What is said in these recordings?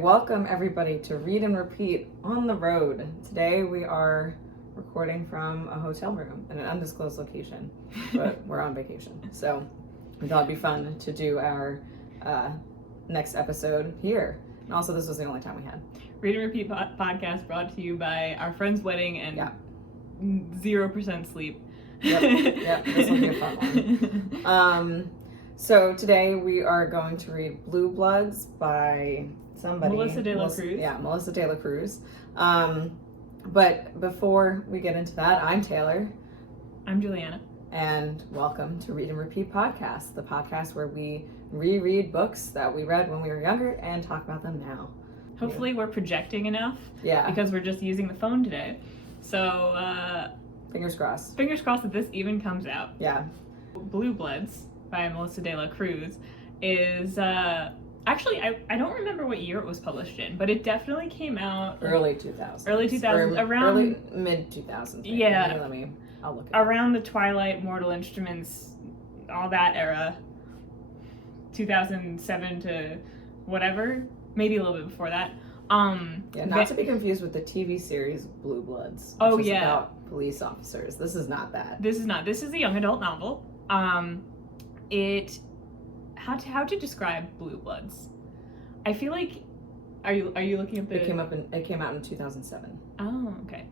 Welcome everybody to Read and Repeat on the road. Today we are recording from a hotel room in an undisclosed location, but we're on vacation. So we thought it'd be fun to do our next episode here. And also this was the only time we had. Read and Repeat podcast brought to you by our friend's wedding and 0% sleep. Yep, this will be a fun one. So today we are going to read Blue Bloods by somebody. Melissa De La Cruz. Yeah, Melissa De La Cruz. But before we get into that, I'm Taylor. I'm Juliana. And welcome to Read and Repeat podcast, the podcast where we reread books that we read when we were younger and talk about them now. Hopefully we're projecting enough. Yeah. Because we're just using the phone today. So, fingers crossed. Fingers crossed that this even comes out. Yeah. Blue Bloods by Melissa De La Cruz is, actually, I don't remember what year it was published in, but it definitely came out... Early 2000s. Early 2000s. Early mid-2000s. Yeah. I'll look at around the Twilight, Mortal Instruments, all that era. 2007 to whatever. Maybe a little bit before that. Not to be confused with the TV series Blue Bloods. Which is about police officers. This is not that. This is not. This is a young adult novel. How to describe Blue Bloods? I feel like, are you looking at the? It came out in 2007. Oh, okay.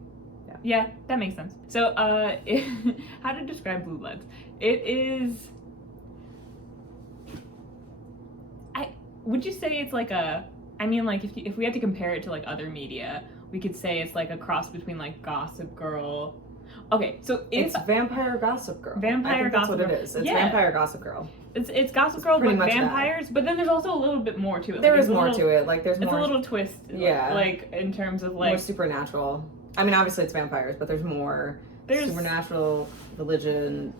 Yeah, that makes sense. So, how to describe Blue Bloods? It is. Would you say it's like a? I mean, like if we had to compare it to like other media, we could say it's like a cross between like Gossip Girl. Okay, so it's Vampire Gossip Girl. Vampire Gossip Girl. That's what it is. It's Vampire Gossip Girl. It's Gossip Girl with vampires, but then there's also a little bit more to it. There is more to it. Like there's more. It's a little twist. Yeah. Like in terms of like more supernatural. I mean, obviously it's vampires, but there's supernatural religion.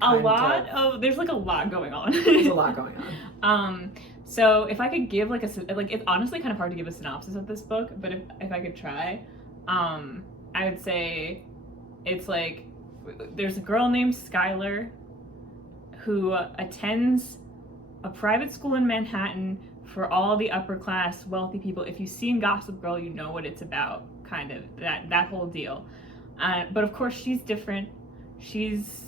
There's like a lot going on. There's a lot going on. So if I could give it's honestly kind of hard to give a synopsis of this book, but if I could try, I would say it's like there's a girl named Skylar who attends a private school in Manhattan for all the upper class wealthy people. If you've seen Gossip Girl, you know what it's about, kind of that whole deal. But of course she's different. She's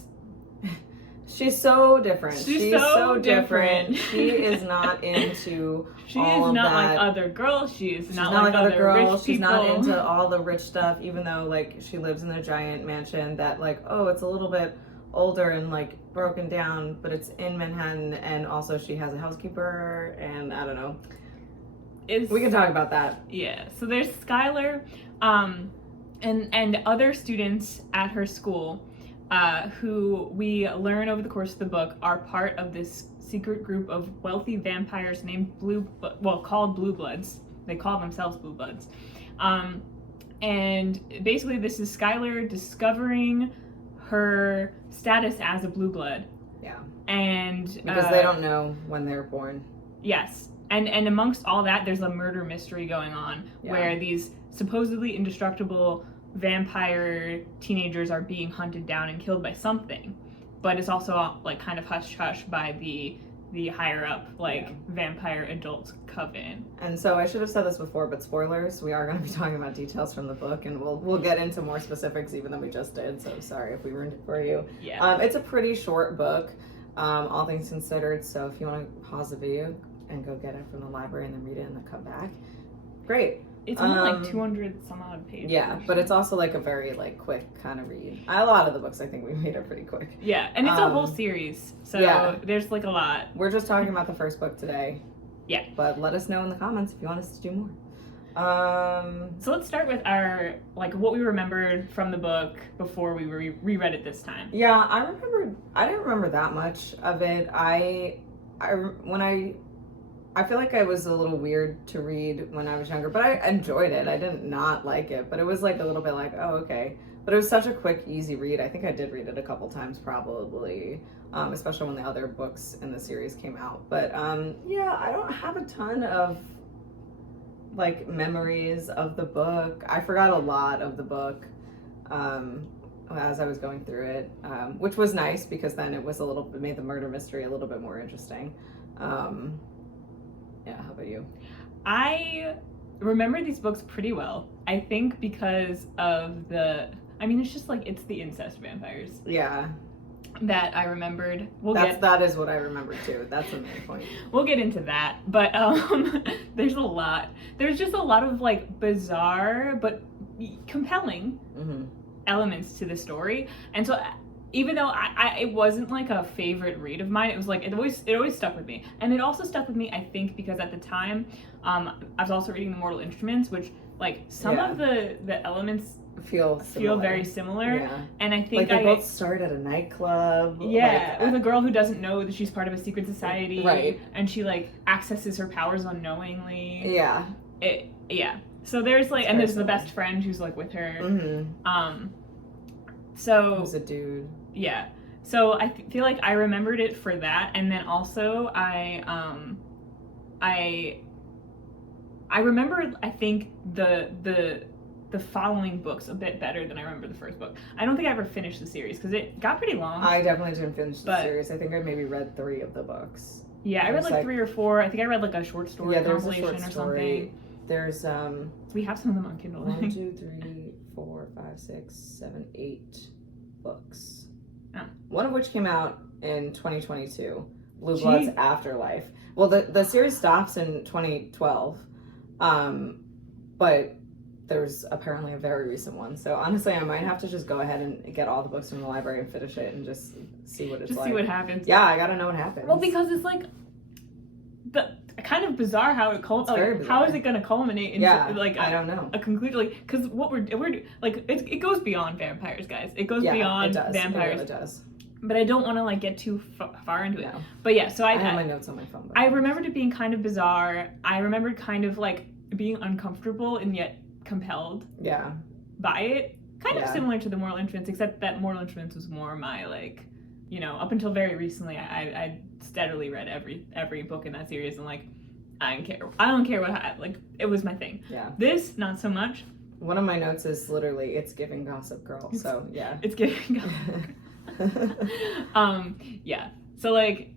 so different. She's so different. She is not into She all is of not that. like other girls. She's not like other girls. rich people. She's not into all the rich stuff, even though like she lives in a giant mansion that like, oh, it's a little bit older and like broken down, but it's in Manhattan, and also she has a housekeeper, and I don't know. We can talk about that. Yeah. So there's Skylar, and other students at her school, who we learn over the course of the book are part of this secret group of wealthy vampires named called Blue Bloods. They call themselves Blue Bloods. And basically this is Skylar discovering her status as a Blue Blood. Yeah. And because they don't know when they were born. Yes. And amongst all that, there's a murder mystery going on where these supposedly indestructible vampire teenagers are being hunted down and killed by something, but it's also like kind of hush hush by the higher up vampire adult coven. And so I should have said this before, but spoilers, we are going to be talking about details from the book, and we'll get into more specifics even though we just did, so sorry if we ruined it for you. It's a pretty short book, all things considered, so if you want to pause the video and go get it from the library and then read it and then come back, great. It's only like 200 some odd pages. Yeah, but it's also like a very like quick kind of read. A lot of the books I think we read are pretty quick. Yeah, and it's a whole series, so there's like a lot. We're just talking about the first book today. Yeah. But let us know in the comments if you want us to do more. So let's start with our what we remembered from the book before we reread it this time. Yeah, I didn't remember that much of it. I feel like I was a little weird to read when I was younger, but I enjoyed it. I didn't not like it, but it was like a little bit like, oh, okay. But it was such a quick, easy read. I think I did read it a couple times probably, especially when the other books in the series came out. But yeah, I don't have a ton of like memories of the book. I forgot a lot of the book as I was going through it, which was nice because then it made the murder mystery a little bit more interesting. Yeah, how about you? I remember these books pretty well. I think because of it's just like, it's the incest vampires. Yeah. That I remembered. That is what I remember too. That's the main point. We'll get into that. But there's a lot. There's just a lot of like bizarre but compelling elements to the story. And so even though it wasn't like a favorite read of mine, it was like it always stuck with me. And it also stuck with me, I think, because at the time I was also reading The Mortal Instruments, which like some of the elements feel very similar. Yeah. And I think they both start at a nightclub. Yeah, with a girl who doesn't know that she's part of a secret society. Right. And she like accesses her powers unknowingly. Yeah. So there's like, and there's the best friend who's like with her. So who's a dude. Yeah. So I feel like I remembered it for that, and then also I remember, I think, the following books a bit better than I remember the first book. I don't think I ever finished the series because it got pretty long. I definitely didn't finish the series. I think I maybe read 3 of the books. Yeah, I read like 3 or 4. I think I read like a short story compilation a short or story. something. There's we have some of them on Kindle. 1, 2, 3, 4, 5, 6, 7, 8 books. Oh. One of which came out in 2022. Blue Blood's Afterlife. Well, the series stops in 2012, but there's apparently a very recent one. So honestly, I might have to just go ahead and get all the books from the library and finish it and just see what it's like. Just see what happens. Yeah, I gotta know what happens. Well, because it's like kind of bizarre how it culminates. How is it going to culminate into I don't know. A conclusion? Like, because what we're like, it goes beyond vampires, guys. It goes beyond vampires. It really does. But I don't want to like get too far into it. No. But yeah, so I have my notes on my phone. I remembered it being kind of bizarre. I remembered kind of like being uncomfortable and yet compelled. Yeah. By it, kind of similar to The Mortal Instruments, except that Mortal Instruments was more my like, up until very recently, I steadily read every book in that series, and like, I don't care what it was my thing. Yeah. This, not so much. One of my notes is literally, it's giving Gossip Girl. So yeah. It's giving Gossip Girl. Yeah. So like,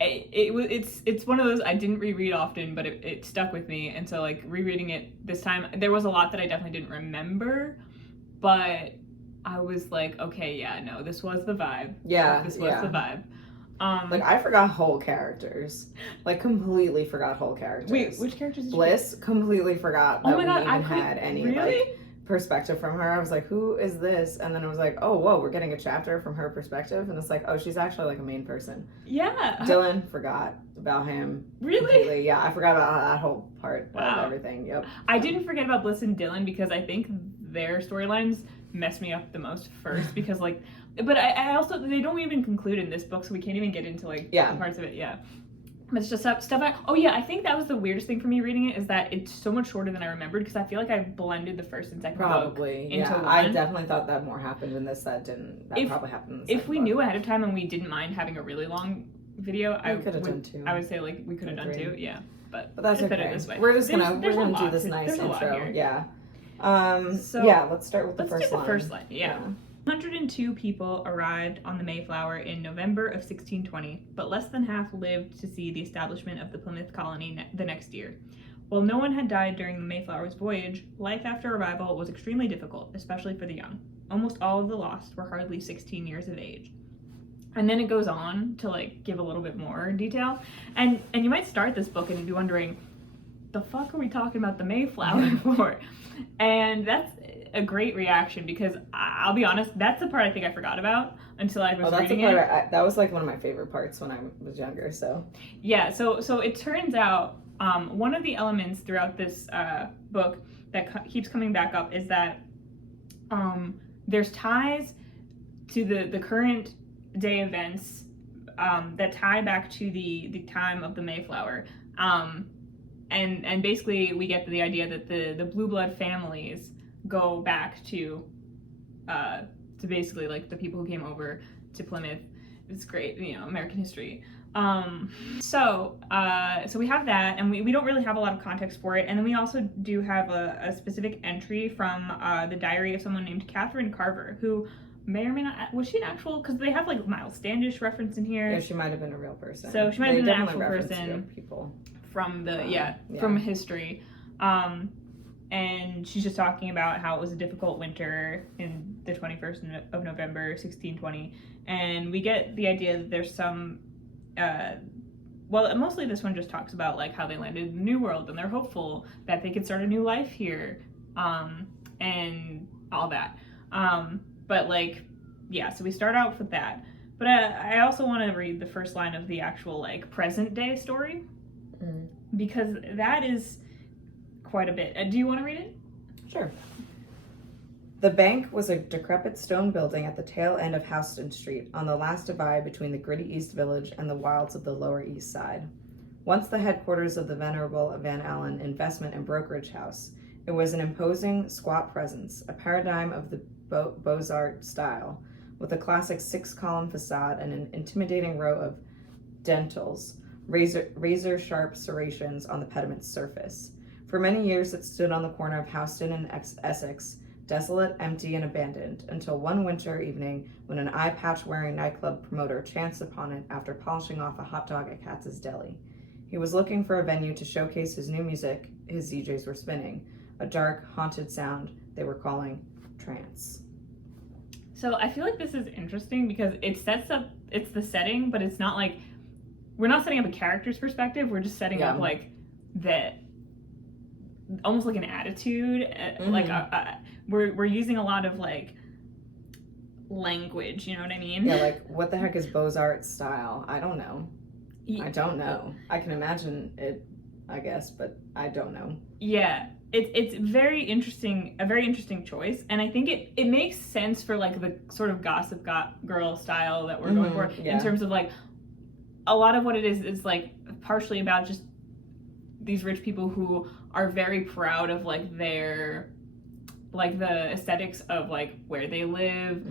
it's one of those I didn't reread often, but it stuck with me, and so like rereading it this time, there was a lot that I definitely didn't remember, but I was like, okay, yeah, no, this was the vibe. Yeah. This was the vibe. Like, I forgot whole characters. Like, completely forgot whole characters. Wait, which characters did Bliss, completely forgot that we even had any, really? like, perspective from her. I was like, who is this? And then I was like, oh, whoa, we're getting a chapter from her perspective. And it's like, oh, she's actually, like, a main person. Yeah. Dylan, forgot about him. Really? Completely. Yeah, I forgot about that whole part of everything. Yep. I didn't forget about Bliss and Dylan because I think their storylines messed me up the most first because, like, but I also, they don't even conclude in this book, so we can't even get into, like, the parts of it, But it's just stuff I think that was the weirdest thing for me reading it, is that it's so much shorter than I remembered, because I feel like I blended the first and second book into one. I definitely thought that more happened in this, that probably happened in the second If we knew ahead of time and we didn't mind having a really long video, I could have done 2. I would say, like, we could have done 2, yeah. But that's okay. Put it this way. We're gonna do this nice intro. Yeah. Let's start with the first line. The first line, yeah. 102 people arrived on the Mayflower in November of 1620, but less than half lived to see the establishment of the Plymouth colony the next year. While no one had died during the Mayflower's voyage, life after arrival was extremely difficult, especially for the young. Almost all of the lost were hardly 16 years of age. And then it goes on to, like, give a little bit more detail. And you might start this book and you'd be wondering, the fuck are we talking about the Mayflower for? And that's a great reaction, because I'll be honest, that's the part I think I forgot about until I was reading it. That was like one of my favorite parts when I was younger. So yeah, so it turns out one of the elements throughout this book that keeps coming back up is that there's ties to the current day events that tie back to the time of the Mayflower. And basically we get the idea that the blue blood families go back to basically, like, the people who came over to Plymouth. It's great, American history. So we have that, and we don't really have a lot of context for it. And then we also do have a specific entry from the diary of someone named Catherine Carver, who may or may not, was she an actual, because they have, like, Miles Standish reference in here. Yeah, she might have been a real person. So she might have been an actual person. People. from from history. And she's just talking about how it was a difficult winter in the 21st of November, 1620. And we get the idea that there's some, mostly this one just talks about like how they landed in the New World and they're hopeful that they could start a new life here, and all that. But like, yeah, so we start out with that. But I also want to read the first line of the actual like present day story, because that is quite a bit. Do you want to read it? Sure. The bank was a decrepit stone building at the tail end of Houston Street, on the last divide between the gritty East Village and the wilds of the Lower East Side. Once the headquarters of the venerable Van Allen Investment and Brokerage House, it was an imposing, squat presence, a paradigm of the Beaux-Arts style, with a classic 6-column facade and an intimidating row of dentils, razor-sharp serrations on the pediment's surface. For many years it stood on the corner of Houston and Essex, desolate, empty, and abandoned, until one winter evening when an eye-patch-wearing nightclub promoter chanced upon it after polishing off a hot dog at Katz's Deli. He was looking for a venue to showcase his new music his DJs were spinning, a dark, haunted sound they were calling trance. So I feel like this is interesting because it sets up, it's the setting, but it's not like, we're not setting up a character's perspective, we're just setting up like the, almost like an attitude, like we're using a lot of like language, you know what I mean? Yeah, like what the heck is Beaux-Arts style? I don't know. I don't know. I can imagine it, I guess, but I don't know. Yeah, it's very interesting, a very interesting choice, and I think it makes sense for like the sort of Gossip Girl style that we're going for, in terms of like a lot of what it is like partially about just these rich people who are very proud of like their, like the aesthetics of like where they live,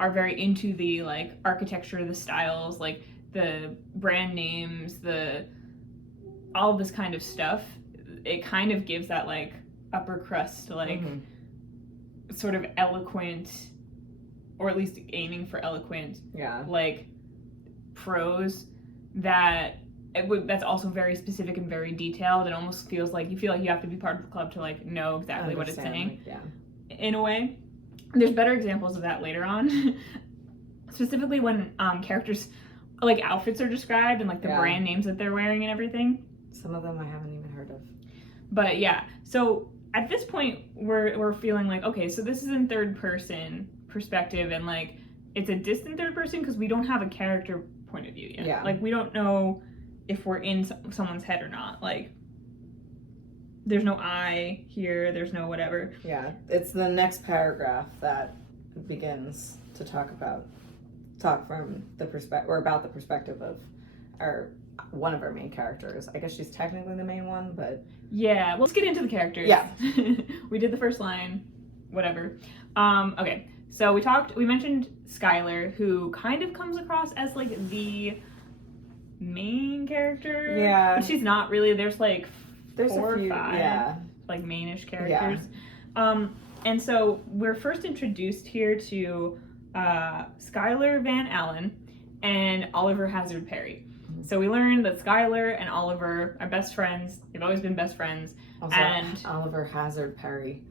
are very into the like architecture, the styles, like the brand names, all of this kind of stuff. It kind of gives that like upper crust, like sort of eloquent, or at least aiming for eloquent, like prose that's also very specific and very detailed. It almost feels like you feel like you have to be part of the club to like know exactly what it's saying. In a way, there's better examples of that later on. Specifically when characters like outfits are described and like the brand names that they're wearing and everything. Some of them I haven't even heard of. But yeah, so at this point we're feeling like, okay, so this is in third person perspective, and like it's a distant third person because we don't have a character point of view yet. Yeah. Like we don't know if we're in someone's head or not. Like there's no I here, there's no whatever. Yeah, it's the next paragraph that begins to talk from the perspective, or about the perspective of one of our main characters. I guess she's technically the main one, but yeah, let's get into the characters. Yeah. We did the first line, whatever. Okay, so we mentioned Skylar, who kind of comes across as like the main character. Yeah. But she's not really. There's 4 or 5 like mainish characters. Yeah. And so we're first introduced here to Skylar Van Allen and Oliver Hazard Perry. So we learned that Skylar and Oliver are best friends. They've always been best friends. Also, and Oliver Hazard Perry.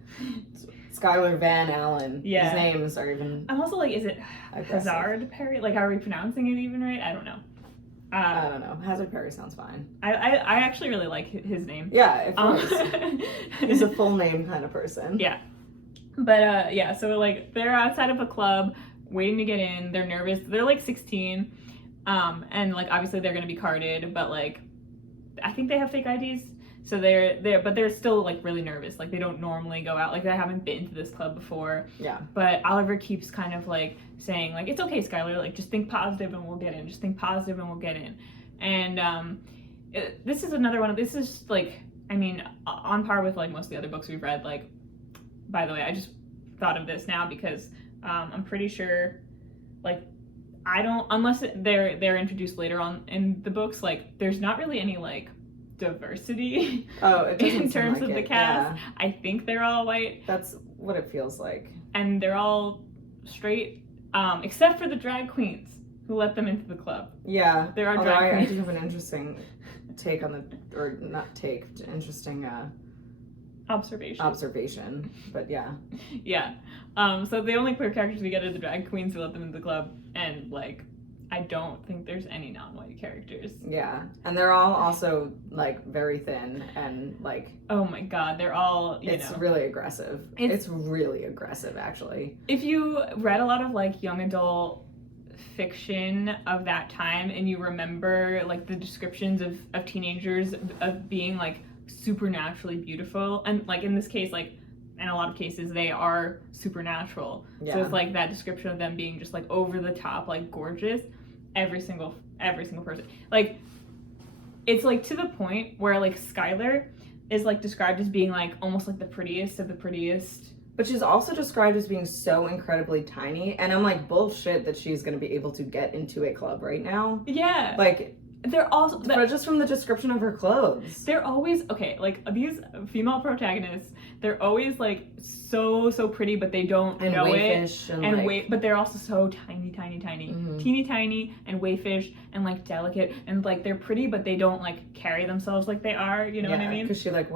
Skylar Van Allen. Yeah. His names are even... I'm also like, is it Hazard Perry? Like, are we pronouncing it even right? I don't know. I don't know. Hazard Perry sounds fine. I actually really like his name. Yeah, of course. He's a full name kind of person. Yeah. But, so, like, they're outside of a club waiting to get in. They're nervous. They're, like, 16. And like obviously they're gonna be carded, but like I think they have fake IDs, so they're still like really nervous. Like they don't normally go out, like they haven't been to this club before. Yeah. But Oliver keeps kind of like saying like, it's okay, Skylar, like just think positive and we'll get in. Just think positive and we'll get in. And this is another one of this is like, I mean, on par with like most of the other books we've read. Like, by the way, I just thought of this now because I'm pretty sure like unless they're introduced later on in the books, like there's not really any like diversity in terms of the cast. Yeah. I think they're all white. That's what it feels like. And they're all straight, except for the drag queens who let them into the club. Yeah. There are drag queens. I do have an interesting take on the, or not take, interesting observation, but yeah. Yeah. So the only queer characters we get are the drag queens who let them into the club, and like, I don't think there's any non-white characters. Yeah, and they're all also like very thin and like. Oh my god, they're all. It's really aggressive. It's really aggressive, actually. If you read a lot of like young adult fiction of that time, and you remember like the descriptions of teenagers of being like supernaturally beautiful, and like in this case, like in a lot of cases they are supernatural. Yeah. So it's like that description of them being just like over the top, like gorgeous. Every single person, like, it's like to the point where like Skylar is like described as being like almost like the prettiest of the prettiest, but she's also described as being so incredibly tiny, and I'm like, bullshit that she's gonna be able to get into a club right now. Yeah, like they're also, but just from the description of her clothes, they're always okay. Like these female protagonists, they're always like so pretty, but they don't know it. And like, but they're also so tiny, mm-hmm. teeny tiny, and wayfish, and like delicate, and like they're pretty, but they don't like carry themselves like they are. You know what I mean? Because she like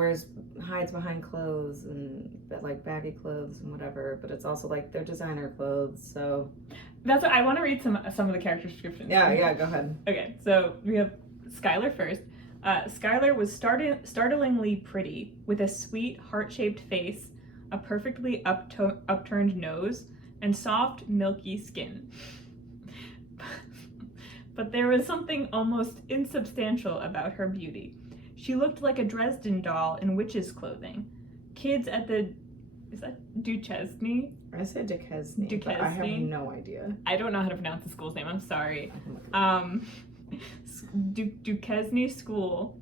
hides behind clothes and like baggy clothes and whatever. But it's also like they're designer clothes, so. That's what I want to read some of the character descriptions. Yeah, go ahead. Okay, so we have Skylar first. Skylar was startlingly pretty, with a sweet, heart-shaped face, a perfectly upturned nose, and soft, milky skin. But there was something almost insubstantial about her beauty. She looked like a Dresden doll in witch's clothing. Kids at the... Is that Duchesne? I said Duquesne, but I have no idea. I don't know how to pronounce the school's name. I'm sorry. Duquesne School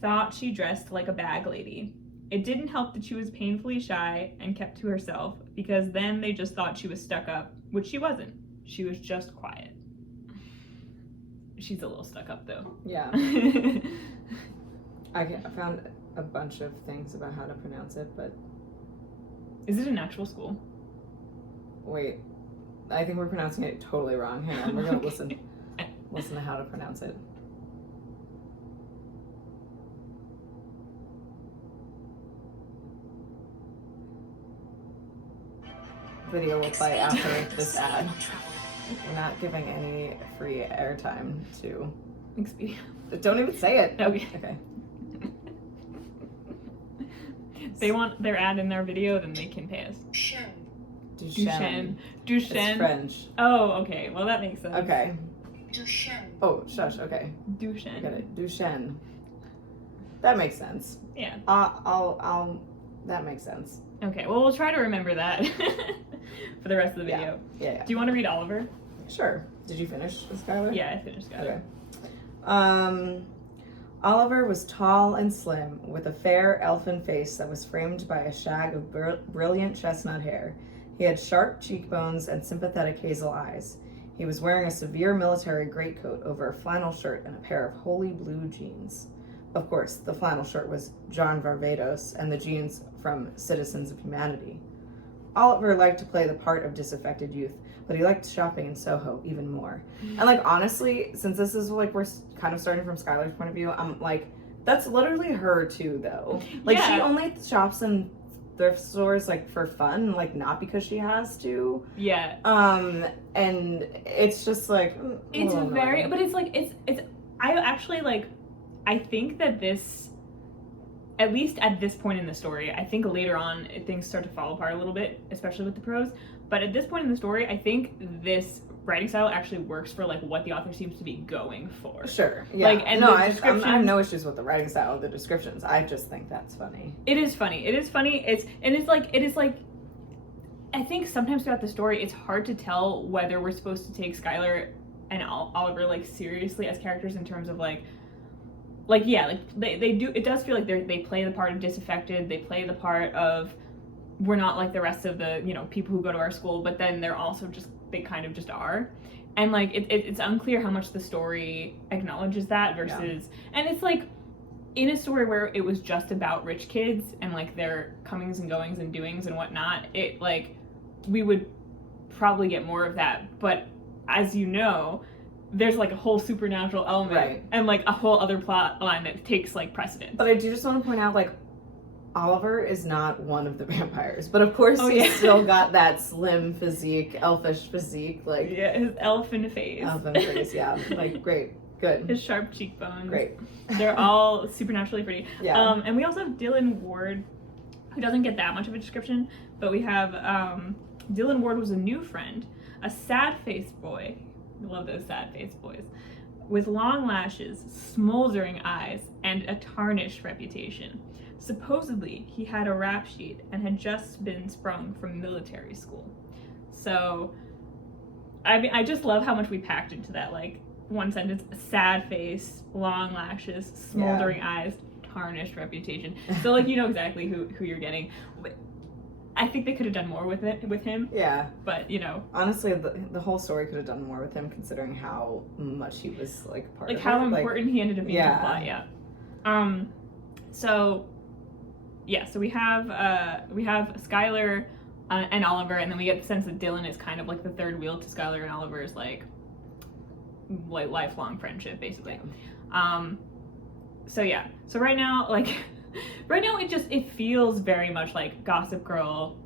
thought she dressed like a bag lady. It didn't help that she was painfully shy and kept to herself, because then they just thought she was stuck up, which she wasn't. She was just quiet. She's a little stuck up, though. Yeah. I found a bunch of things about how to pronounce it, but... Is it an actual school? Wait, I think we're pronouncing it totally wrong. Hang on, we're gonna listen to how to pronounce it. Video will play after this ad. We're not giving any free airtime to Expedia. Don't even say it. Okay. They want their ad in their video, then they can pay us. Duchenne. Duchenne. It's French. Oh, okay. Well, that makes sense. Okay. Oh, shush. Okay. Duchenne. I get it. Duchenne. That makes sense. Yeah. I'll. That makes sense. Okay. Well, we'll try to remember that for the rest of the video. Yeah. Do you want to read Oliver? Sure. Did you finish Skylar? Yeah, I finished Skylar. Okay. Oliver was tall and slim, with a fair elfin face that was framed by a shag of brilliant chestnut hair. He had sharp cheekbones and sympathetic hazel eyes. He was wearing a severe military greatcoat over a flannel shirt and a pair of holy blue jeans. Of course, the flannel shirt was John Varvatos, and the jeans from Citizens of Humanity. Oliver liked to play the part of disaffected youth, but he liked shopping in Soho even more. And like, honestly, since this is like, we're kind of starting from Skylar's point of view, I'm like, that's literally her too, though. Like, she only shops in thrift stores like for fun, like not because she has to. Yeah. And it's just like, it's very, but it's like, it's, I actually like, I think that this, at least at this point in the story, I think later on things start to fall apart a little bit, especially with the prose. But at this point in the story, I think this writing style actually works for like what the author seems to be going for. Sure. Yeah. Like, and no, I have no issues with the writing style of the descriptions. I just think that's funny. It is funny. It is funny. It is like. I think sometimes throughout the story, it's hard to tell whether we're supposed to take Skylar and Oliver like seriously as characters in terms of like they do. It does feel like they play the part of disaffected. They play the part of we're not like the rest of the people who go to our school, but then they're also just they kind of just are, and like it's unclear how much the story acknowledges that versus and it's like in a story where it was just about rich kids and like their comings and goings and doings and whatnot, it like we would probably get more of that. But as you know, there's like a whole supernatural element Right. and like a whole other plot line that takes like precedence. But I do just want to point out, like, Oliver is not one of the vampires, but of course Yeah. he's still got that slim physique, elfish physique, like Yeah, his elfin face. elfin face. Yeah, like great, good, His sharp cheekbones. great. They're all supernaturally pretty. Yeah. And we also have Dylan Ward, who doesn't get that much of a description, but we have Dylan Ward was a new friend, a sad-faced boy. I love those sad-faced boys. With long lashes, smoldering eyes, and a tarnished reputation. Supposedly, he had a rap sheet and had just been sprung from military school. So, I mean, I just love how much we packed into that, like, one sentence: sad face, long lashes, smoldering eyes, tarnished reputation. So, like, you know exactly who you're getting. I think they could have done more with him. Yeah. But, you know. Honestly, the whole story could have done more with him, considering how much he was, like, part of it. Like, how important he ended up being to the Yeah. plot, yeah. So we have Skylar and Oliver, and then we get the sense that Dylan is kind of like the third wheel to Skylar and Oliver's like lifelong friendship, basically. So right now, like, it feels very much like Gossip Girl,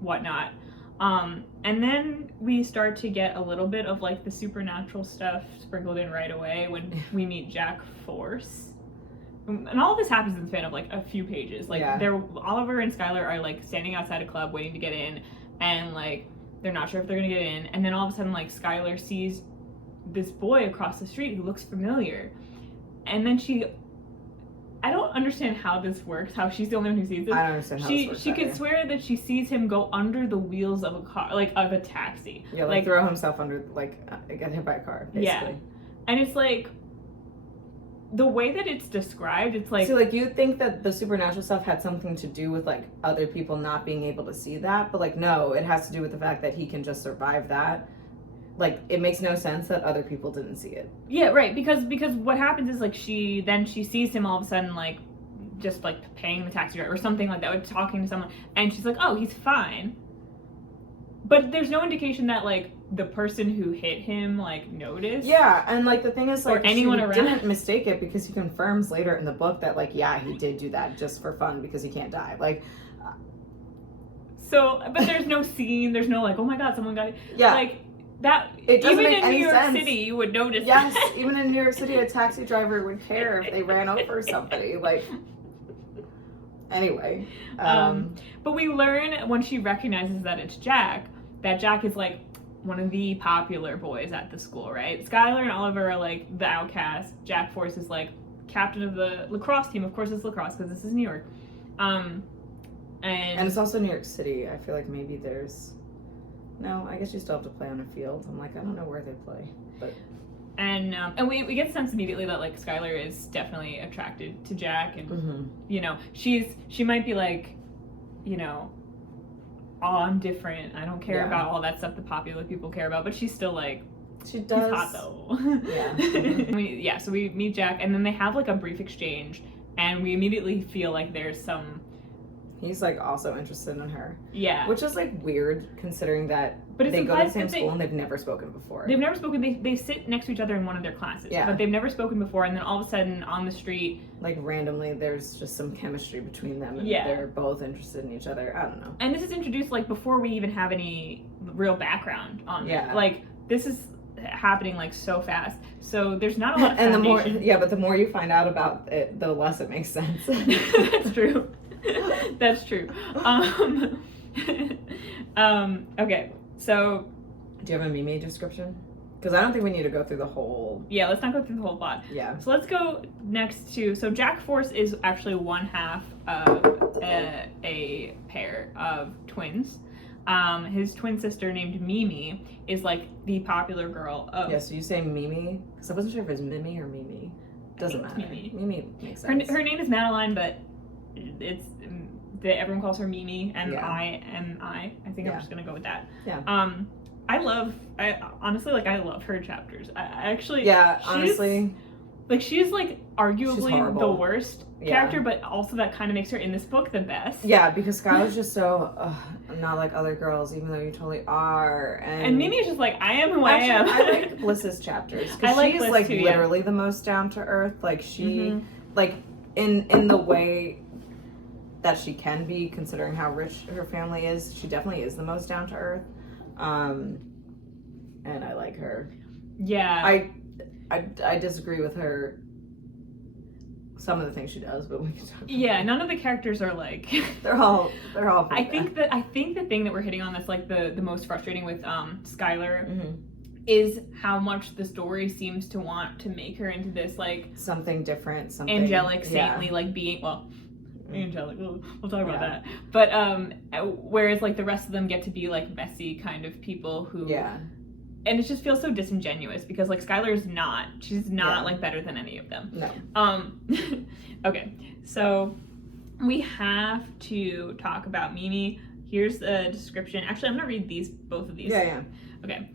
whatnot. And then we start to get a little bit of like the supernatural stuff sprinkled in right away when we meet Jack Force. And all of this happens in the span of like a few pages. Like Oliver and Skylar are like standing outside a club waiting to get in, and like they're not sure if they're gonna get in. And then all of a sudden, like, Skylar sees this boy across the street who looks familiar, and then I don't understand how this works. How she's the only one who sees this. I don't understand how this works. She could swear that she sees him go under the wheels of a car, like of a taxi. Yeah, like throw himself under, like get hit by a car, basically. Yeah, and it's like, the way that it's described, it's like... So, like, you'd think that the supernatural stuff had something to do with, like, other people not being able to see that, but, like, no, it has to do with the fact that he can just survive that. Like, it makes no sense that other people didn't see it. Yeah, right, because what happens is, like, she sees him all of a sudden, like, just, like, paying the taxi driver or something like that, or talking to someone, and she's like, oh, he's fine. But there's no indication that, like, the person who hit him, like, noticed. Yeah, and, like, the thing is, like, anyone she around. didn't mistake it, because he confirms later in the book that, like, yeah, he did do that just for fun because he can't die. Like, so, but there's no scene, there's no, like, oh my god, someone got it. Yeah. Like, that, it doesn't even make in any New York sense. City, you would notice Yes, that. even in New York City, a taxi driver would care if they ran over somebody. Like, anyway. But we learn when she recognizes that it's Jack, that Jack is, like, one of the popular boys at the school, right? Skylar and Oliver are, like, the outcasts. Jack Force is, like, captain of the lacrosse team. Of course it's lacrosse, because this is New York. And it's also New York City. I feel like maybe there's... No, I guess you still have to play on a field. I'm like, I don't know where they play, but... And we get the sense immediately that, like, Skylar is definitely attracted to Jack, and, you know, she might be, like, you know... oh, I'm different. I don't care about all that stuff that popular people care about, but she's still like, she does. He's hot though. Yeah. So we meet Jack, and then they have like a brief exchange, and we immediately feel like there's some... He's like also interested in her. Yeah. Which is like weird considering that they go to the same school and they've never spoken before. They've never spoken. They sit next to each other in one of their classes. Yeah. But they've never spoken before, and then all of a sudden on the street, like randomly there's just some chemistry between them, and they're both interested in each other. I don't know. And this is introduced like before we even have any real background on them. Like, this is happening like so fast. So there's not a lot of foundation. And but the more you find out about it, the less it makes sense. That's true. That's true. Okay, so... Do you have a Mimi description? Because I don't think we need to go through the whole... Yeah, let's not go through the whole plot. Yeah. So let's go next to... So Jack Force is actually one half of a pair of twins. His twin sister named Mimi is like the popular girl of... Yeah, so you say Mimi? Because I wasn't sure if it's Mimi or Mimi. Doesn't matter. Mimi. Mimi makes sense. Her name is Madeline, but it's... everyone calls her Mimi, M-I-M-I. I think I'm just gonna go with that. Yeah. I honestly, like, I love her chapters. I actually... Yeah, honestly. Like, she's, like, arguably the worst character, but also that kind of makes her, in this book, the best. Yeah, because Skylar's just so, not like other girls, even though you totally are. And Mimi is just like, I am who I am. I like Bliss's chapters. Because she's, like, too, literally the most down-to-earth. Like, she, like, in the way that she can be, considering how rich her family is, she definitely is the most down-to-earth. And I like her. Yeah. I disagree with her, some of the things she does, but we can talk about none of the characters are like they're all I think the thing that we're hitting on that's like the most frustrating with Skylar is how much the story seems to want to make her into this like something different, something angelic, saintly, like being angelic. We'll talk about that. But whereas like the rest of them get to be like messy kind of people who and it just feels so disingenuous because like Skylar's not. She's not like better than any of them. No. Okay. So we have to talk about Mimi. Here's the description. Actually, I'm gonna read both of these. Yeah. Okay.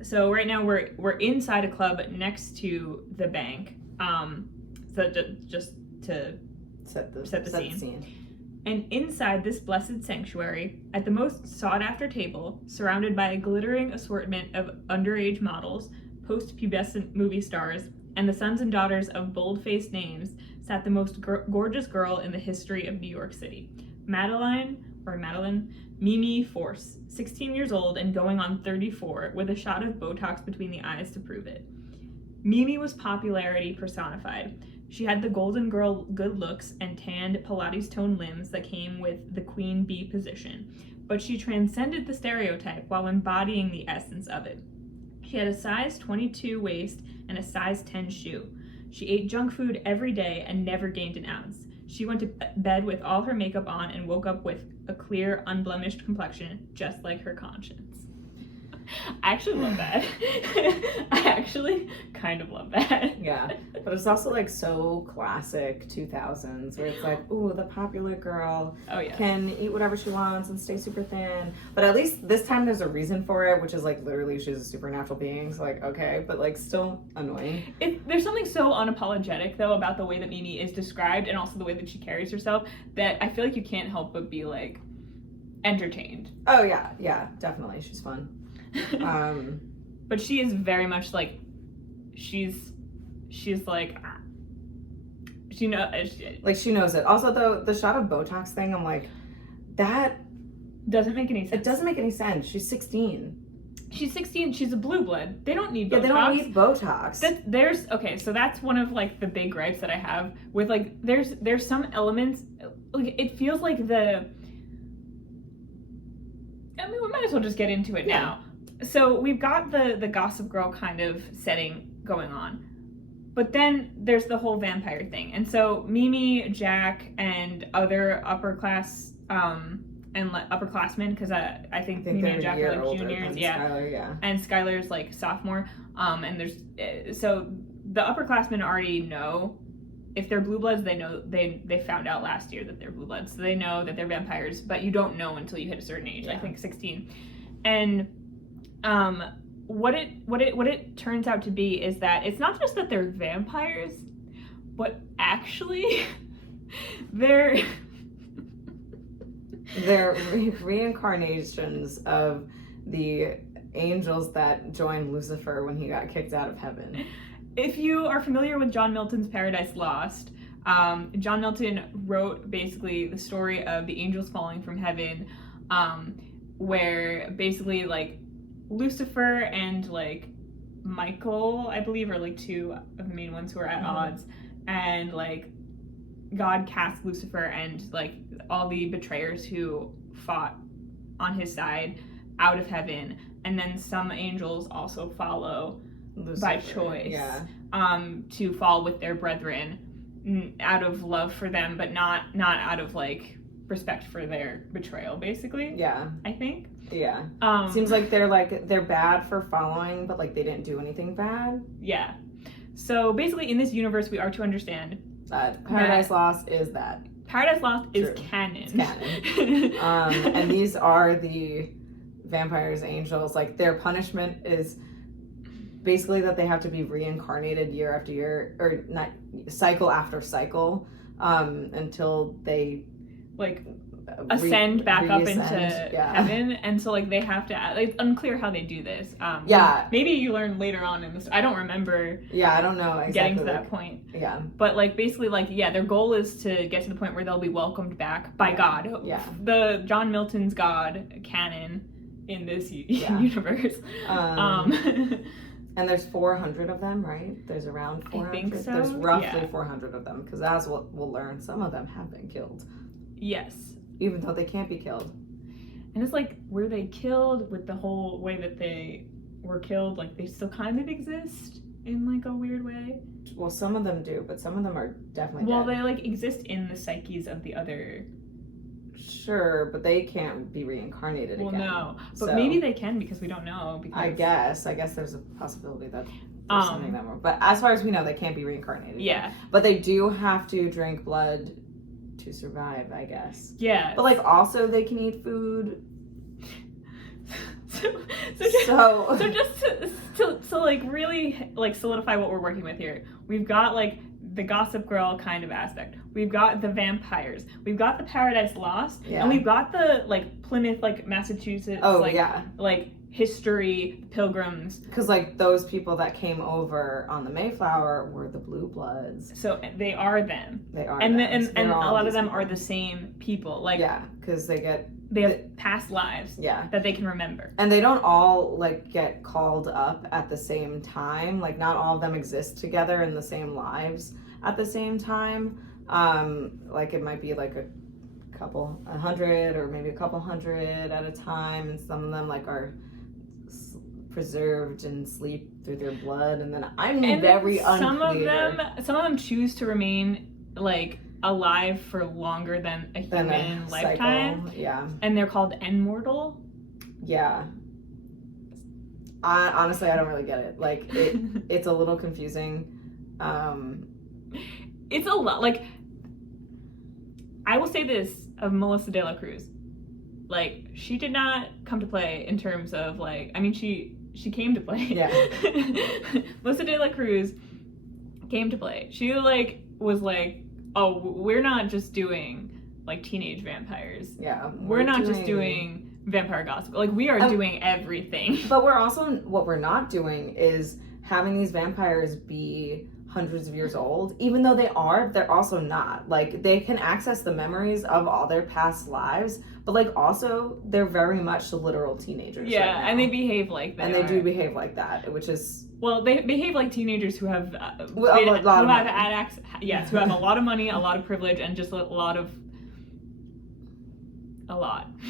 So right now we're inside a club next to the bank. So just to set the scene. And inside this blessed sanctuary, at the most sought-after table, surrounded by a glittering assortment of underage models, post-pubescent movie stars, and the sons and daughters of bold-faced names, sat the most gorgeous girl in the history of New York City. Madeline Mimi Force, 16 years old and going on 34, with a shot of Botox between the eyes to prove it. Mimi was popularity personified. She had the golden girl good looks and tanned Pilates toned limbs that came with the queen bee position, but she transcended the stereotype while embodying the essence of it. She had a size 22 waist and a size 10 shoe. She ate junk food every day and never gained an ounce. She went to bed with all her makeup on and woke up with a clear, unblemished complexion, just like her conscience. I actually love that. I actually kind of love that. Yeah, but it's also like so classic 2000s where it's like, ooh, the popular girl can eat whatever she wants and stay super thin. But at least this time there's a reason for it, which is like literally she's a supernatural being. So like, okay, but like still annoying. There's something so unapologetic though about the way that Mimi is described and also the way that she carries herself that I feel like you can't help but be like entertained. Oh yeah, definitely. She's fun. But she is very much like she's like she knows it. Also the shot of Botox thing, I'm like, that doesn't make any sense. It doesn't make any sense. She's 16. She's 16. She's a blue blood. They don't need Botox. Yeah, they don't need Botox. So that's one of like the big gripes that I have with like there's some elements like it feels like we might as well just get into it now. So we've got the Gossip Girl kind of setting going on, but then there's the whole vampire thing. And so Mimi, Jack, and other upperclass and upperclassmen, because I think Mimi and Jack are like juniors, Skylar, and Skylar's like sophomore. And there's so the upperclassmen already know if they're blue bloods. They know they found out last year that they're blue bloods, so they know that they're vampires. But you don't know until you hit a certain age. I think 16, and what it turns out to be is that it's not just that they're vampires, but actually they're reincarnations of the angels that joined Lucifer when he got kicked out of heaven. If you are familiar with John Milton's Paradise Lost, John Milton wrote basically the story of the angels falling from heaven, where basically like Lucifer and like Michael, I believe, are like two of the main ones who are at odds, and like God cast Lucifer and like all the betrayers who fought on his side out of heaven, and then some angels also follow Lucifer, by choice, to fall with their brethren out of love for them, but not out of like respect for their betrayal, basically. I think. Seems like they're bad for following, but like they didn't do anything bad. So basically in this universe we are to understand that Paradise Lost is that. Paradise Lost is canon. It's canon. And these are the vampires, angels. Like their punishment is basically that they have to be reincarnated year after year, or not cycle after cycle, until they like ascend back up into yeah. heaven, and so like they have to like, it's unclear how they do this. Yeah, maybe you learn later on in this. I don't remember. Yeah, I don't know exactly getting to that point. Yeah, but like basically like their goal is to get to the point where they'll be welcomed back by God. Yeah, the John Milton's God canon in this universe. And there's 400 of them, right? There's around 400. I think so. There's roughly 400 of them, because as we'll learn, some of them have been killed. Yes. Even though they can't be killed. And it's like, were they killed with the whole way that they were killed? Like, they still kind of exist in, like, a weird way? Well, some of them do, but some of them are definitely dead. They, like, exist in the psyches of the other... Sure, but they can't be reincarnated again. Well, no. But maybe they can, because we don't know. Because... I guess there's a possibility that there's something that more. But as far as we know, they can't be reincarnated again. But they do have to drink blood to survive, I guess. Yeah. But like also they can eat food. So just to like really like solidify what we're working with here, we've got like the Gossip Girl kind of aspect. We've got the vampires. We've got the Paradise Lost, and we've got the like Plymouth, like Massachusetts, like history, pilgrims. Because like those people that came over on the Mayflower were the Blue Bloods. So they are them. They are. And a lot of them are the same people. Like because they have past lives. That they can remember. And they don't all like get called up at the same time. Like not all of them exist together in the same lives at the same time. Like it might be like a couple 100 or maybe a couple hundred at a time, and some of them like are preserved and sleep through their blood, and then very unclear. Some of them choose to remain like alive for longer than a human lifetime. Yeah. And they're called immortal. Yeah. Honestly, I don't really get it. Like it's a little confusing. It's a lot. Like I will say this of Melissa de la Cruz. Like she did not come to play in terms of like, I mean she came to play. Yeah. Melissa de la Cruz came to play. She like was like, oh, we're not just doing like teenage vampires. Yeah. We're not just doing vampire gossip. Like we are doing everything. But what we're not doing is having these vampires be hundreds of years old. Even though they're also not. Like they can access the memories of all their past lives, but like also they're very much literal teenagers. Yeah, right, and they behave like that. And they do behave like that, which is they behave like teenagers who have who have a lot of money, a lot of privilege, and just a lot.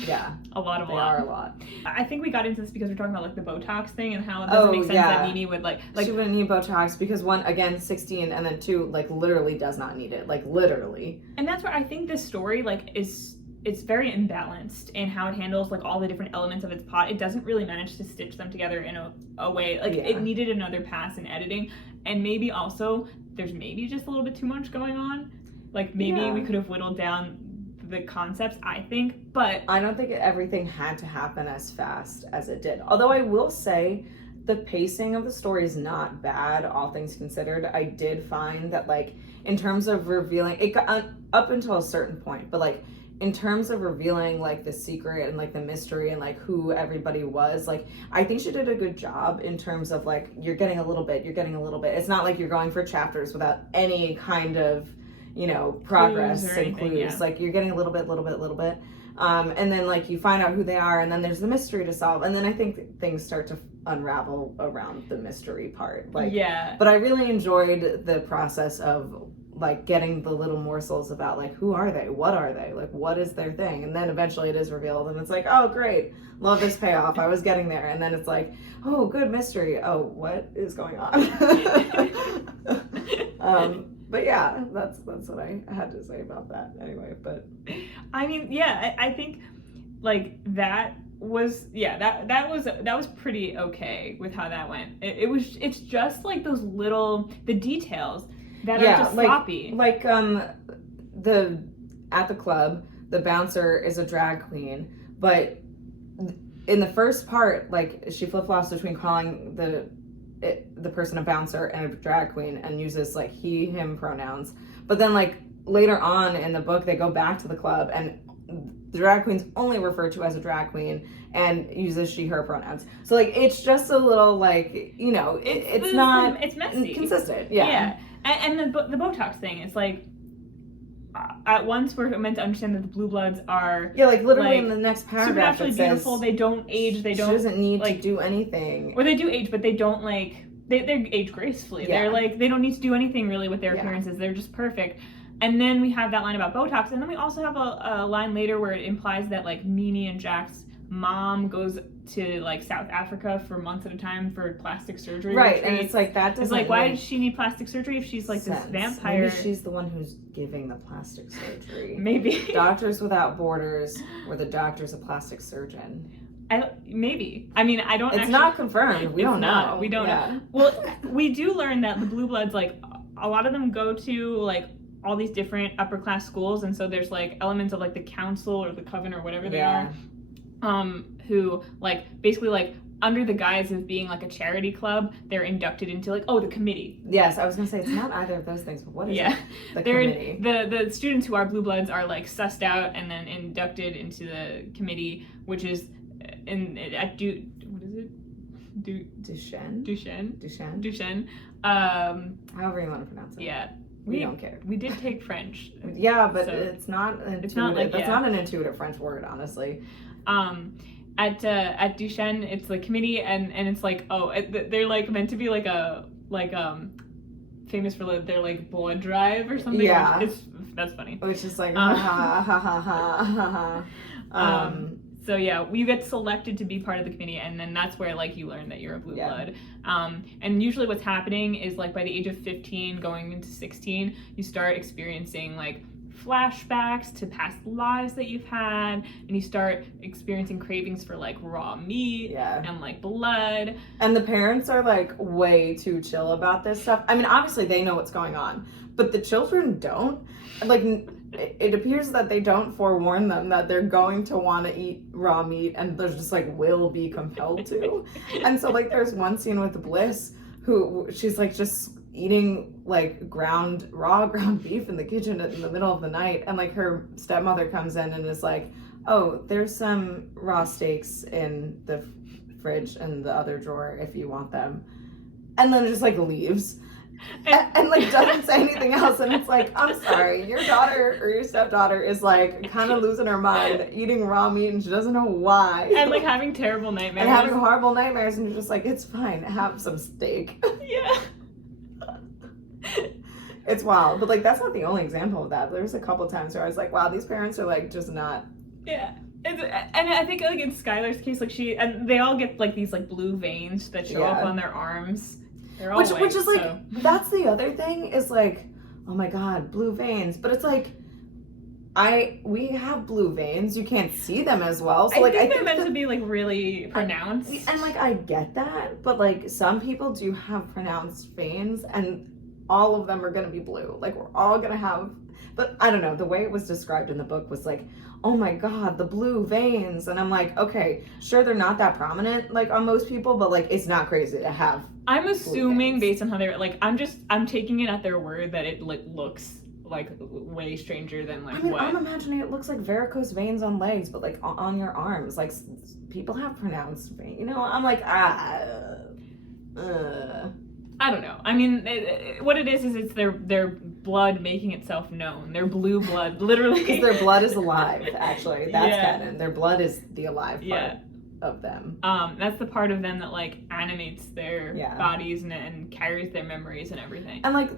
Yeah. They are a lot. I think we got into this because we're talking about like the Botox thing and how it doesn't make sense that Mimi would like she wouldn't need Botox because one, again, 16, and then two, like literally does not need it. Like literally. And that's where I think this story like it's very imbalanced in how it handles like all the different elements of its plot. It doesn't really manage to stitch them together in a way like it needed another pass in editing, and maybe also there's maybe just a little bit too much going on. Like maybe we could have whittled down the concepts, I think, but I don't think everything had to happen as fast as it did. Although I will say the pacing of the story is not bad, all things considered. I did find that like in terms of revealing it got up until a certain point, but like in terms of revealing like the secret and like the mystery and like who everybody was, like I think she did a good job in terms of like you're getting a little bit. It's not like you're going for chapters without any kind of progress and clues. Like you're getting a little bit. And then like you find out who they are, and then there's the mystery to solve. And then I think things start to unravel around the mystery part. Like, but I really enjoyed the process of like getting the little morsels about like, who are they? What are they? Like, what is their thing? And then eventually it is revealed and it's like, oh, great. Love this payoff. I was getting there. And then it's like, oh, good mystery. Oh, what is going on? But yeah, that's what I had to say about that anyway. But I mean, I think like that was pretty okay with how that went. It's just like those the details that are just sloppy. Like at the club, the bouncer is a drag queen, but in the first part, like she flip-flops between calling the the person a bouncer and a drag queen and uses like he, him pronouns. But then like later on in the book, they go back to the club and the drag queen's only referred to as a drag queen and uses she, her pronouns. So like it's just a little like, you know, it's not it's messy, consistent. Yeah. And the Botox thing, it's like at once we're meant to understand that the blue bloods are like literally like, in the next paragraph supernaturally it says, beautiful. They don't age. They don't. She doesn't need like, to do anything. Or they do age, but they don't like they age gracefully. Yeah. They're like they don't need to do anything really with their appearances. They're just perfect. And then we have that line about Botox, and then we also have a line later where it implies that like Mimi and Jack's mom goes to like South Africa for months at a time for plastic surgery. Right, and it's like that doesn't. It's like why does she need plastic surgery if she's like sense. this vampire? Maybe she's the one who's giving the plastic surgery. Maybe. Doctors Without Borders, where the doctor's a plastic surgeon. Maybe. I mean, I don't. It's not confirmed. We don't know. We don't know. Well, we do learn that the blue bloods, like a lot of them go to like all these different upper class schools, and so there's like elements of like the council or the coven or whatever they are, who like basically like under the guise of being like a charity club, they're inducted into like the committee. Yes, I was gonna say it's not either of those things, but what is it? The committee. The students who are blue bloods are like sussed out and then inducted into the committee, which is Duchenne. However you want to pronounce it. Yeah. We don't care. We did take French. Yeah, but so it's not intuitive. It's not like, that's not an intuitive French word, honestly. At Duchenne, it's the committee, and it's like they're like meant to be like famous for their like blood drive or something. Yeah, that's funny. Which is like ha ha ha ha ha ha. So yeah, you get selected to be part of the committee, and then that's where like you learn that you're a blue blood. And usually what's happening is like by the age of 15 going into 16, you start experiencing like flashbacks to past lives that you've had, and you start experiencing cravings for like raw meat and like blood. And the parents are like way too chill about this stuff. I mean, obviously they know what's going on, but the children don't. Like, it appears that they don't forewarn them that they're going to want to eat raw meat, and there's just like will be compelled to. And so like there's one scene with Bliss who she's like just eating like raw ground beef in the kitchen in the middle of the night, and like her stepmother comes in and is like, oh, there's some raw steaks in the fridge in the other drawer if you want them, and then just like leaves. And like doesn't say anything else, and it's like, I'm sorry, your daughter or your stepdaughter is like kind of losing her mind eating raw meat, and she doesn't know why, and like having terrible nightmares and having horrible nightmares, and you're just like, it's fine, have some steak. Yeah. It's wild, but like that's not the only example of that. There's a couple times where I was like, wow, these parents are like just not. Yeah. And I think like in Skylar's case, like they all get like these like blue veins that show up on their arms. They're all which is like that's the other thing is like, oh my god, blue veins. But it's like we have blue veins. You can't see them as well. So I think they're meant to be like really pronounced. And like I get that, but like some people do have pronounced veins, and all of them are gonna be blue. Like we're all gonna have. But I don't know, the way it was described in the book was like, oh my god, the blue veins. And I'm like, okay, sure, they're not that prominent like on most people, but like it's not crazy to have. I'm assuming based on how they're like, I'm taking it at their word that it like looks like way stranger than like what. I'm imagining it looks like varicose veins on legs, but like on your arms. Like people have pronounced veins, you know? I'm like, I don't know. I mean, what it is it's their blood making itself known. Their blue blood, literally. Because their blood is alive, actually. That's canon. Their blood is the alive part of them. That's the part of them that, like, animates their bodies and carries their memories and everything. And, like,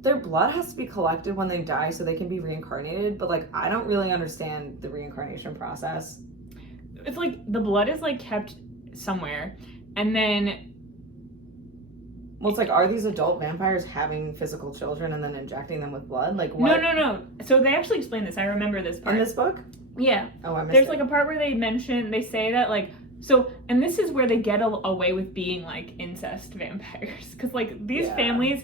their blood has to be collected when they die so they can be reincarnated. But, like, I don't really understand the reincarnation process. It's like the blood is, like, kept somewhere. And then... Well, it's like, are these adult vampires having physical children and then injecting them with blood? Like, what? No. So they actually explain this. I remember this part. In this book? Yeah. Oh, I missed There's, it. like, a part where they say that, like, so, and this is where they get away with being, like, incest vampires. Because, like, these families,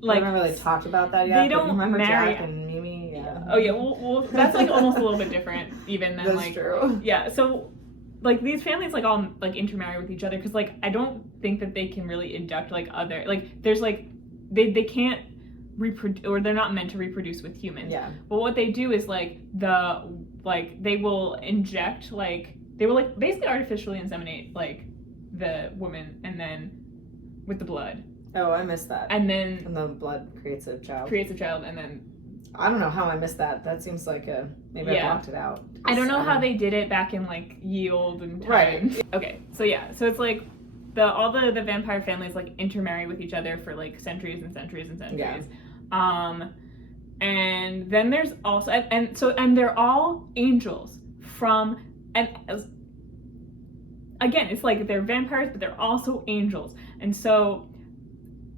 like... I haven't really talked about that yet. They don't remember marry... Jack and Mimi? Yeah. Oh, yeah. Well, that's, like, almost a little bit different, even than, that's like... true. Yeah, so... like these families like all like intermarry with each other because like I don't think that they can really induct like other like there's like they can't reproduce or they're not meant to reproduce with humans. Yeah. But what they do is like they will inject like they will like basically artificially inseminate like the woman and then with the blood. Oh, I missed that. And then and the blood creates a child. And then I don't know how I missed that. That seems like maybe I blocked it out. I don't know how they did it back in like ye olden times. Right. Okay, so yeah, so it's like all the vampire families like intermarry with each other for like centuries and centuries and centuries. Yeah. And then there's also and they're all angels from again, it's like they're vampires, but they're also angels. And so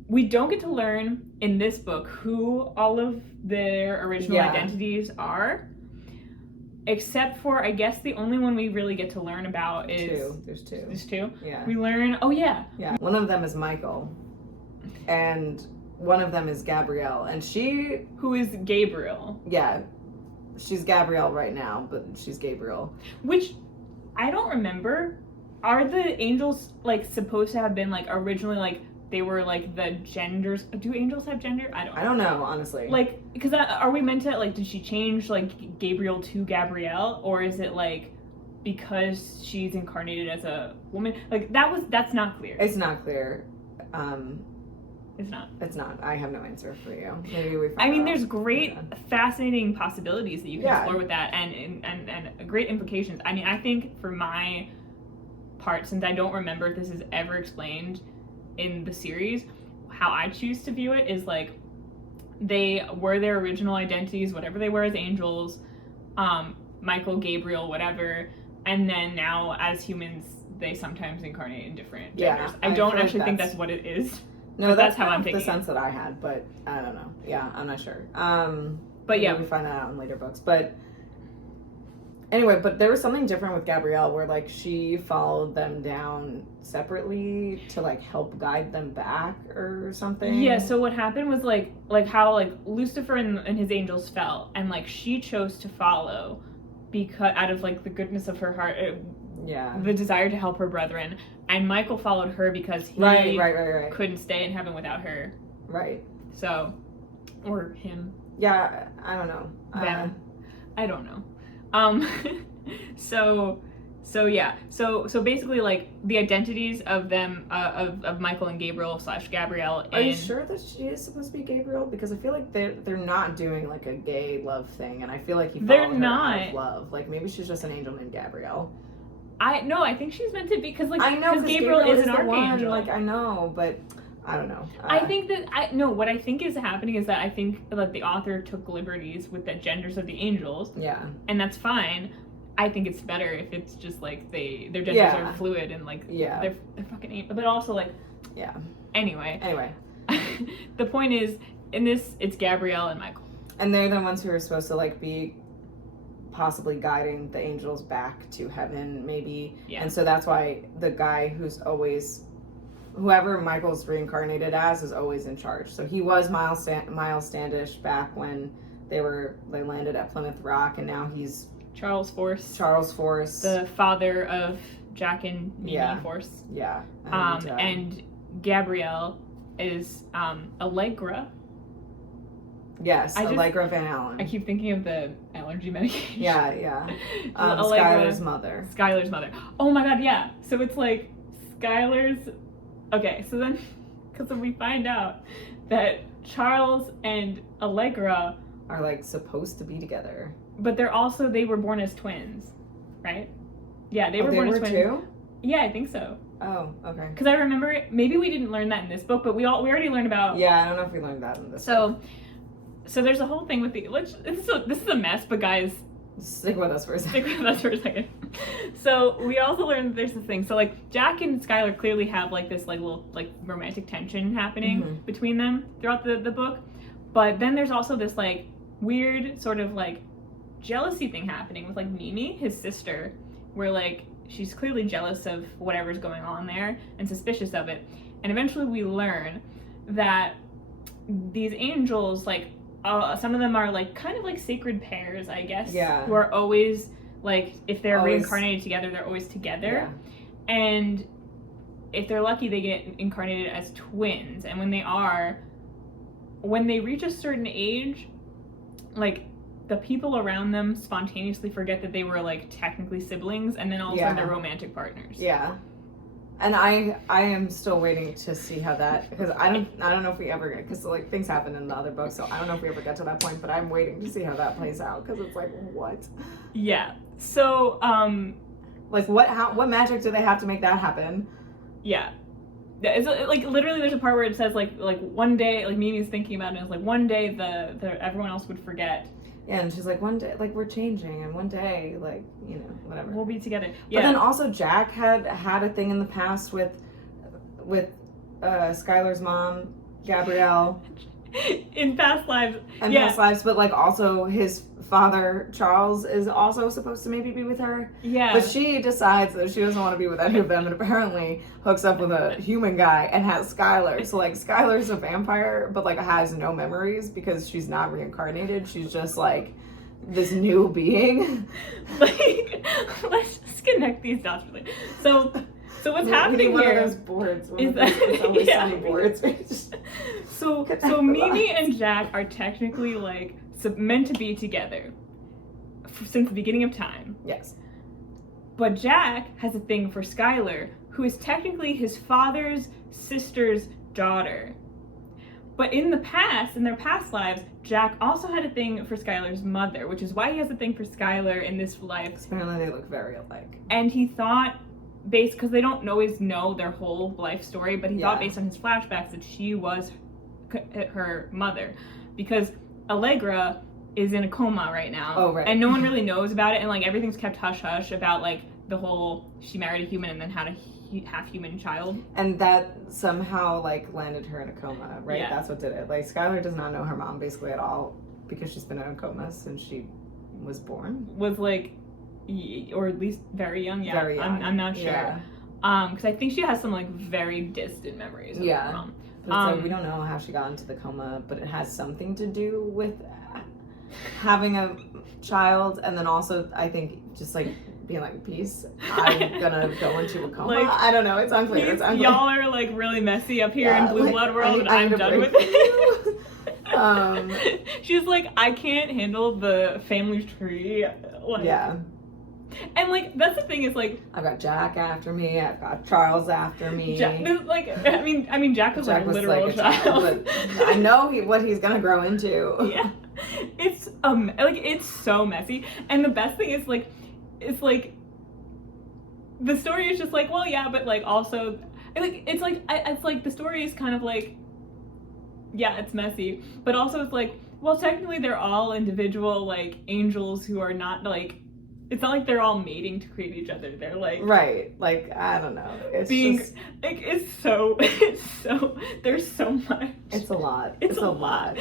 we don't get to learn in this book who all of their original identities are, except for, I guess, the only one we really get to learn about is... There's two. There's two? Yeah. We learn... Oh, yeah. Yeah. One of them is Michael, and one of them is Gabrielle, and she... Who is Gabriel. Yeah. She's Gabrielle right now, but she's Gabriel. Which, I don't remember. Are the angels, like, supposed to have been, like, originally, like, they were like the genders. Do angels have gender? I don't know, honestly. Like, because are we meant to like? Did she change like Gabriel to Gabrielle, or is it like because she's incarnated as a woman? Like that's not clear. It's not clear. It's not. It's not. I have no answer for you. Maybe we. I mean, there's great, fascinating possibilities that you can explore with that, and great implications. I mean, I think for my part, since I don't remember if this is ever explained in the series, how I choose to view it is like they were their original identities, whatever they were as angels, Michael, Gabriel, whatever, and then now as humans they sometimes incarnate in different genders. I don't actually think that's what it is. No, that's how I'm thinking. The sense that I had, but I don't know. Yeah, I'm not sure. But yeah, we find that out in later books. But anyway, but there was something different with Gabrielle where like she followed them down separately to like help guide them back or something. Yeah, so what happened was like how like Lucifer and his angels fell, and like she chose to follow because out of like the goodness of her heart, the desire to help her brethren, and Michael followed her because he right. couldn't stay in heaven without her. Right. So, or him. Yeah, I don't know. Them. I don't know. So basically like the identities of them of Michael and Gabriel / Gabrielle. Are you sure that she is supposed to be Gabriel? Because I feel like they're not doing like a gay love thing, and I feel like he followed her out of love. Like maybe she's just an angel named Gabrielle. I think she's meant to be because like I know because Gabriel is an archangel. Like I know, but I don't know. I think that what I think is happening is that I think that the author took liberties with the genders of the angels. Yeah. And that's fine. I think it's better if it's just like their genders are fluid and like they're fucking angels. But also like Anyway. The point is in this it's Gabrielle and Michael. And they're the ones who are supposed to like be possibly guiding the angels back to heaven maybe. Yeah. And so that's why the guy whoever Michael's reincarnated as is always in charge. So he was Miles Standish back when they landed at Plymouth Rock, and now he's Charles Force, the father of Jack and Mimi Force. Yeah. And Gabrielle is Allegra. Yes, Allegra Van Allen. I keep thinking of the allergy medication. Yeah. Skylar's mother. Oh my god, yeah. So it's like Skylar's. Okay, so then, because we find out that Charles and Allegra are like supposed to be together, but they were born as twins, right? Yeah, they were born as twins. Too? Yeah, I think so. Oh, okay. Because I remember maybe we didn't learn that in this book, but we already learned about. Yeah, I don't know if we learned that in this. book. So there's a whole thing with this is a mess, but guys. Stick with us for a second. So we also learned that there's this thing. So like Jack and Skylar clearly have like this like little like romantic tension happening between them throughout the book. But then there's also this like weird sort of like jealousy thing happening with like Mimi, his sister, where like she's clearly jealous of whatever's going on there and suspicious of it. And eventually we learn that these angels like some of them are like kind of like sacred pairs, I guess. Yeah. Who are always like if they're Always. reincarnated together, they're always together. Yeah. And if they're lucky, they get incarnated as twins. And when they reach a certain age, like the people around them spontaneously forget that they were like technically siblings, and then all of a sudden they're romantic partners. Yeah. And I am still waiting to see how that, because I don't know if we ever get, because like things happen in the other books, so I don't know if we ever get to that point, but I'm waiting to see how that plays out, because it's like, what? Yeah. So like what magic do they have to make that happen? Yeah. It's like literally there's a part where it says like one day, like Mimi's thinking about it, and it's like one day the everyone else would forget. Yeah, and she's like, one day, like, we're changing, and one day, like, you know, whatever. We'll be together. Yeah. But then also Jack had a thing in the past with Skylar's mom, Gabrielle. In past lives. And past lives, but like also his father, Charles, is also supposed to maybe be with her. Yeah. But she decides that she doesn't want to be with any of them, and apparently hooks up with a human guy and has Skylar. So like Skylar's a vampire, but like has no memories because she's not reincarnated. She's just like this new being. Like, let's just connect these dots really. So what's happening one here of those boards. is that it's always sunny boards. So Mimi and Jack are technically like meant to be together since the beginning of time. Yes. But Jack has a thing for Skylar, who is technically his father's sister's daughter. But in their past lives, Jack also had a thing for Skylar's mother, which is why he has a thing for Skylar in this life. Apparently they look very alike. And he thought, because they don't always know their whole life story, but he thought based on his flashbacks that she was her mother, because Allegra is in a coma right now. Oh, right. And no one really knows about it, and like everything's kept hush hush about like the whole she married a human and then had a half human child. And that somehow like landed her in a coma, right? Yeah. That's what did it. Like Skylar does not know her mom basically at all because she's been in a coma since she was born. Was like, or at least very young. Yeah, very young. I'm not sure. Yeah. Because I think she has some like very distant memories of her mom. But it's like we don't know how she got into the coma, but it has something to do with having a child, and then also I think just like being like, peace, I'm gonna go into a coma. Like, I don't know, it's unclear. Y'all are like really messy up here in Blue Blood World, and I'm done with it. She's like, I can't handle the family tree. Like, yeah. And like that's the thing is like I've got Jack after me, I've got Charles after me. Jack, like I mean Jack was like a literal child. But I know what he's gonna grow into. Yeah, it's like it's so messy, and the best thing is like it's like the story is just like, well, yeah, but like also like it's like the story is kind of like, yeah, it's messy, but also it's like, well, technically they're all individual like angels who are not like, it's not like they're all mating to create each other. They're like, right, like I don't know. It's being just, like it's so there's so much. It's a lot. It's a lot.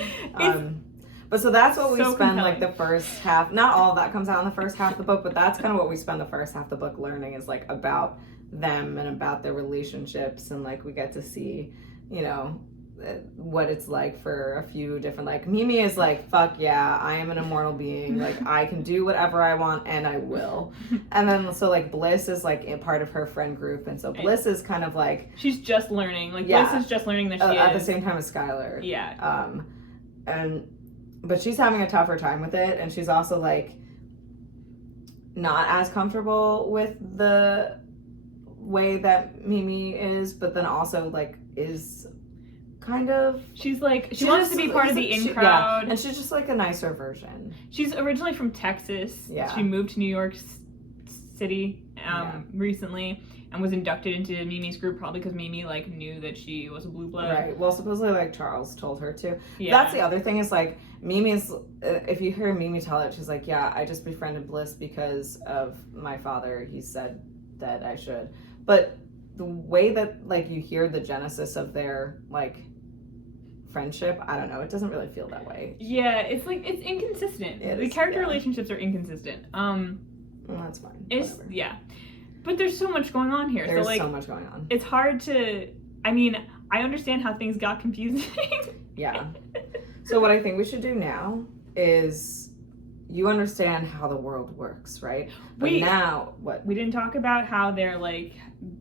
But so that's what we so spend compelling. like the first half. Not all of that comes out in the first half of the book, but that's kind of what we spend the first half of the book learning is like about them and about their relationships, and like we get to see, you know, what it's like for a few different, like Mimi is like, fuck yeah, I am an immortal being, like I can do whatever I want and I will. And then so like Bliss is like a part of her friend group, and so Bliss is kind of like, she's just learning, like Bliss is just learning that she at is the same time as Skylar. Yeah. But she's having a tougher time with it, and she's also like not as comfortable with the way that Mimi is, but then also like is kind of, she's like, she wants to be part of the in crowd. Yeah. And she's just like a nicer version. She's originally from Texas. Yeah. She moved to New York City recently and was inducted into Mimi's group, probably because Mimi like knew that she was a blue blood. Right. Well, supposedly like Charles told her to. Yeah. That's the other thing is like Mimi's, if you hear Mimi tell it, she's like, yeah, I just befriended Bliss because of my father. He said that I should. But the way that like you hear the genesis of their like friendship, I don't know, it doesn't really feel that way. Yeah, it's like it's inconsistent. The character relationships are inconsistent. Well, that's fine. It's whatever. Yeah. But there's so much going on here. There's so like so much going on. It's hard to, I mean, I understand how things got confusing. Yeah. So what I think we should do now is you understand how the world works, right? But We- now, what? We didn't talk about how their like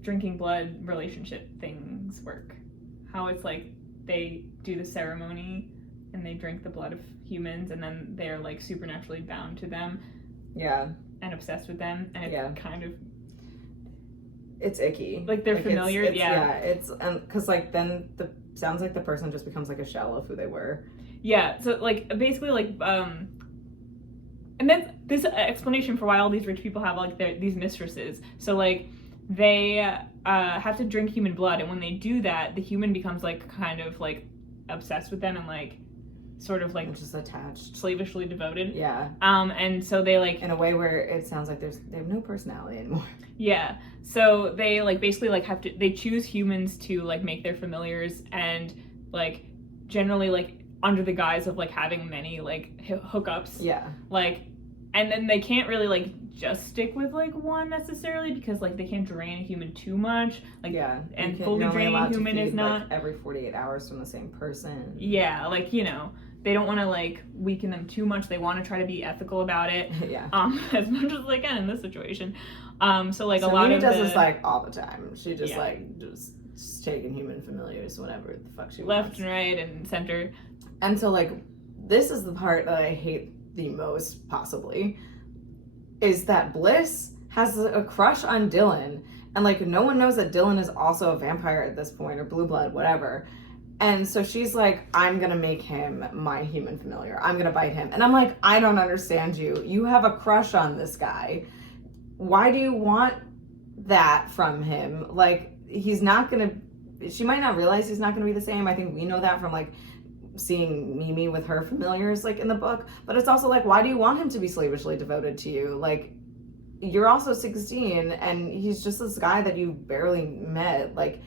drinking blood relationship things work. How it's like they do the ceremony and they drink the blood of humans, and then they're like supernaturally bound to them Yeah, and obsessed with them, and it's Yeah. kind of it's icky. like they're familiar. Yeah, it's because like then the sounds like the person just becomes like a shell of who they were. Yeah, so like basically like and then this explanation for why all these rich people have like these mistresses. So like they have to drink human blood, and when they do that, the human becomes like kind of like obsessed with them and like sort of like Just attached. slavishly devoted. Yeah, And so they like in a way where it sounds like they have no personality anymore. yeah. So they like basically like they choose humans to like make their familiars, and like generally like under the guise of like having many like hookups. Yeah, Like, and then they can't really like just stick with like one necessarily, because like they can't drain a human too much. Like, yeah, and you're fully only draining a allowed to human is feed, not like, every 48 hours from the same person. Yeah, like, you know, they don't want to like weaken them too much. They want to try to be ethical about it. Yeah. As much as they can in this situation. So like So a lot Mimi of does this like all the time. She just Yeah. like just taking human familiars whenever the fuck she left wants. and right and center. And so like this is the part that I hate the most possibly, is that Bliss has a crush on Dylan, and like no one knows that Dylan is also a vampire at this point, or blue blood, whatever. And so she's like, I'm gonna make him my human familiar. I'm gonna bite him. And I'm like, I don't understand you. You have a crush on this guy. Why do you want that from him? Like, he's not gonna, she might not realize he's not gonna be the same. I think we know that from like seeing Mimi with her familiars like in the book. But it's also like, why do you want him to be slavishly devoted to you? Like, you're also 16 and he's just this guy that you barely met. Like,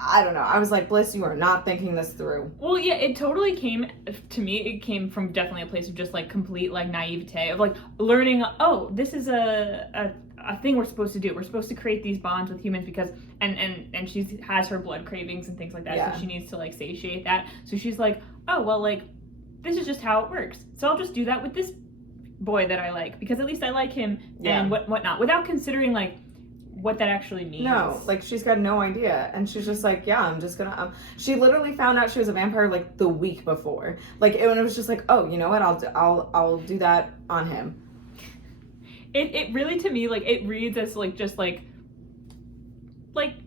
I don't know. I was like, Bliss, you are not thinking this through. Well, yeah, it totally came, to me, it came from definitely a place of just like complete like naivete of like learning, oh, this is a thing we're supposed to do. We're supposed to create these bonds with humans because, and she has her blood cravings and things like that. Yeah. So she needs to like satiate that. So she's like, oh, well, like, this is just how it works. So I'll just do that with this boy that I like, because at least I like him and whatnot, without considering like what that actually means. No, like she's got no idea, and she's just like, yeah, I'm just gonna. She literally found out she was a vampire like the week before. Like it was just like, oh, you know what? I'll do that on him. It really, to me, like it reads as like just like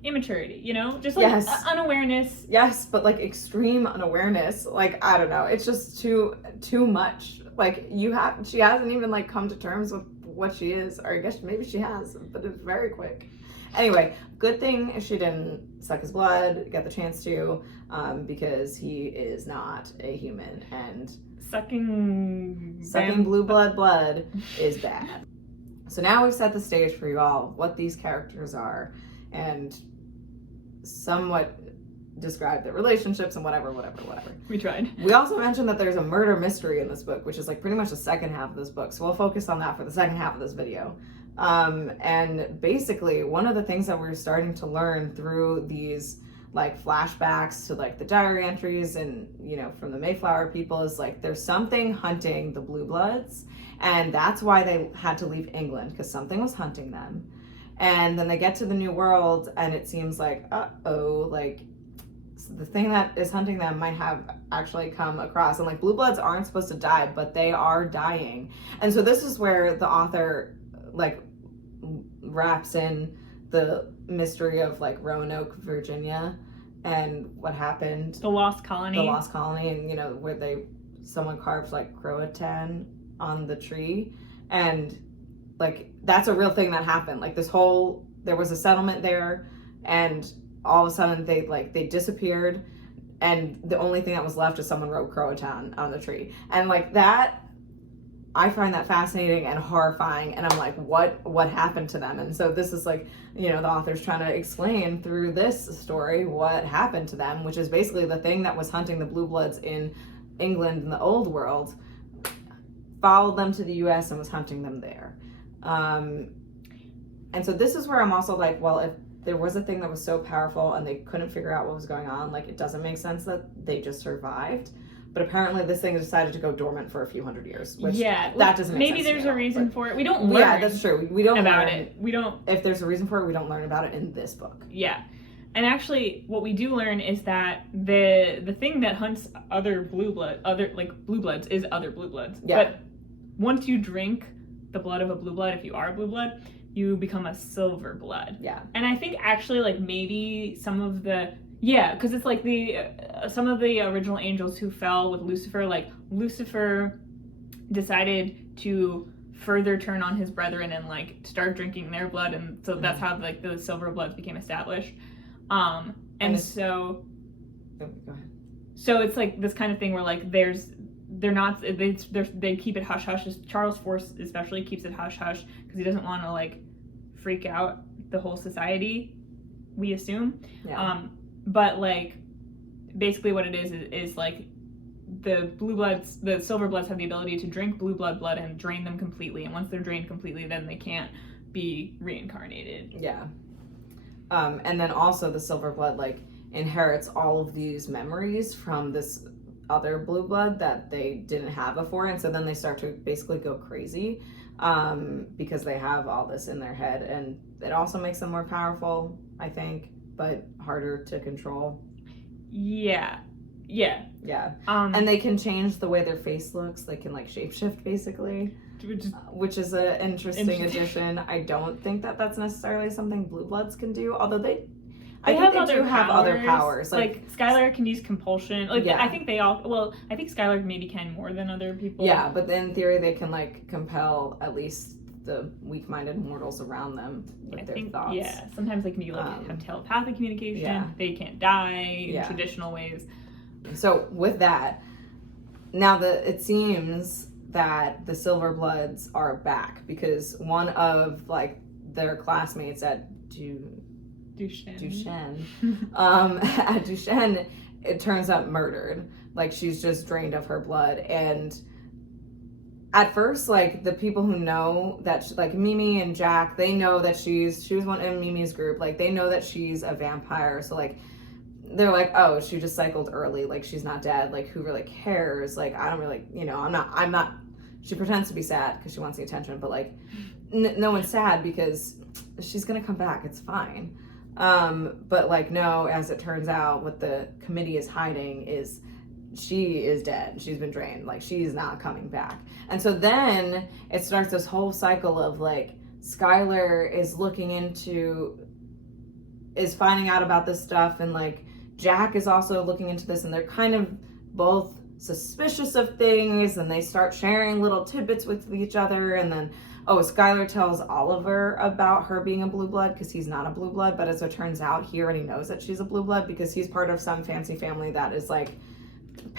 immaturity, you know, just like Yes. Unawareness. Yes, but like extreme unawareness. Like I don't know. It's just too much. Like she hasn't even like come to terms with what she is, or I guess maybe she has, but it's very quick. Anyway, good thing she didn't suck his blood, get the chance to, because he is not a human, and sucking blue blood is bad. So now we've set the stage for you all, what these characters are, and somewhat describe their relationships and whatever. We tried. We also mentioned that there's a murder mystery in this book, which is like pretty much the second half of this book. So we'll focus on that for the second half of this video. And basically one of the things that we're starting to learn through these like flashbacks to like the diary entries and, you know, from the Mayflower people is like, there's something hunting the Blue Bloods. And that's why they had to leave England, because something was hunting them. And then they get to the New World and it seems like, uh-oh, like, the thing that is hunting them might have actually come across, and like blue bloods aren't supposed to die, but they are dying. And so this is where the author like wraps in the mystery of like Roanoke, Virginia, and what happened, The Lost Colony, and you know where someone carved like Croatan on the tree, and like that's a real thing that happened. Like there was a settlement there, and all of a sudden they disappeared, and the only thing that was left is someone wrote Croatan on the tree. And like that, I find that fascinating and horrifying, and I'm like, what happened to them? And so this is like, you know, the author's trying to explain through this story what happened to them, which is basically the thing that was hunting the Blue Bloods in England in the old world followed them to the US and was hunting them there. And so this is where I'm also like, well, if there was a thing that was so powerful and they couldn't figure out what was going on, like it doesn't make sense that they just survived. but apparently this thing decided to go dormant for a few hundred years. Which yeah, that doesn't make maybe sense to there's me a at all, reason but- for it. We don't learn. Yeah, that's true. We don't about learn it. We don't. If there's a reason for it, we don't learn about it in this book. Yeah. And actually, what we do learn is that the thing that hunts other blue bloods is other blue bloods. Yeah. But once you drink the blood of a blue blood, if you are a blue blood, you become a silver blood. Yeah. And I think actually, like, maybe some of the because it's like some of the original angels who fell with Lucifer, like Lucifer decided to further turn on his brethren and like start drinking their blood, and so that's how like the silver bloods became established. And so Go ahead. so it's like this kind of thing where like they keep it hush hush. Charles Force especially keeps it hush hush because he doesn't want to like freak out the whole society, we assume. Yeah. But like basically what it is like the blue bloods, the silver bloods have the ability to drink blue blood and drain them completely, and once they're drained completely, then they can't be reincarnated. Yeah. And then also the silver blood like inherits all of these memories from this other blue blood that they didn't have before, and so then they start to basically go crazy because they have all this in their head, and it also makes them more powerful, I think, but harder to control. Yeah. And they can change the way their face looks. They can like shapeshift basically, which is an interesting addition. I don't think that that's necessarily something blue bloods can do, although I think they do have other powers. Like Skylar can use compulsion. Like Yeah. I think I think Skylar maybe can more than other people. Yeah, but in theory they can like compel at least the weak-minded mortals around them with their thoughts. Yeah, sometimes they can be like have telepathic communication. Yeah. They can't die in traditional ways. So with that, now it seems that the Silver Bloods are back because one of like their classmates at Duchenne, at Duchenne, it turns out murdered. Like she's just drained of her blood, and at first, like the people who know that, like Mimi and Jack, they know that she was one in Mimi's group. Like they know that she's a vampire, so like they're like, oh, she just cycled early. Like she's not dead. Like who really cares? Like I don't really, I'm not. She pretends to be sad because she wants the attention, but like no one's sad because she's gonna come back. It's fine. But like no, as it turns out, what the committee is hiding is she is dead. She's been drained. Like she's not coming back. And so then it starts this whole cycle of like Skylar is finding out about this stuff, and like Jack is also looking into this, and they're kind of both suspicious of things, and they start sharing little tidbits with each other. And then Skylar tells Oliver about her being a blue blood because he's not a blue blood, but as it turns out he already knows that she's a blue blood because he's part of some fancy family that is like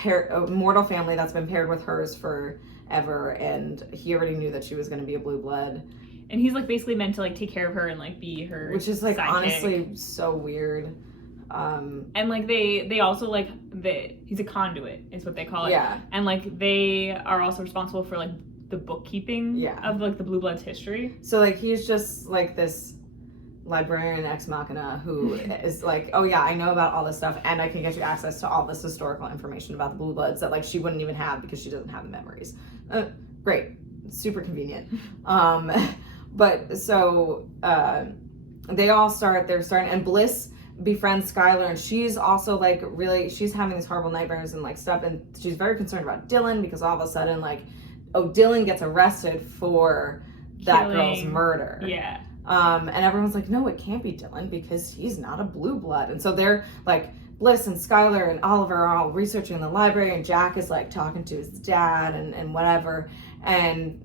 a mortal family that's been paired with hers forever, and he already knew that she was going to be a blue blood, and he's like basically meant to like take care of her and like be her, which is like sidekick. Honestly so weird. And like they also like he's a conduit is what they call it. Yeah. And like they are also responsible for like the bookkeeping of like the blue bloods history. So like he's just like this librarian ex machina who is like, oh yeah, I know about all this stuff, and I can get you access to all this historical information about the blue bloods that like she wouldn't even have because she doesn't have the memories. Great, super convenient. But so they're starting, and Bliss befriends Skylar, and she's also like she's having these horrible nightmares and like stuff, and she's very concerned about Dylan because all of a sudden like, Dylan gets arrested for that girl's murder. Yeah. And everyone's like, no, it can't be Dylan because he's not a blue blood. And so they're like, Bliss and Skylar and Oliver are all researching in the library, and Jack is like talking to his dad and whatever. And,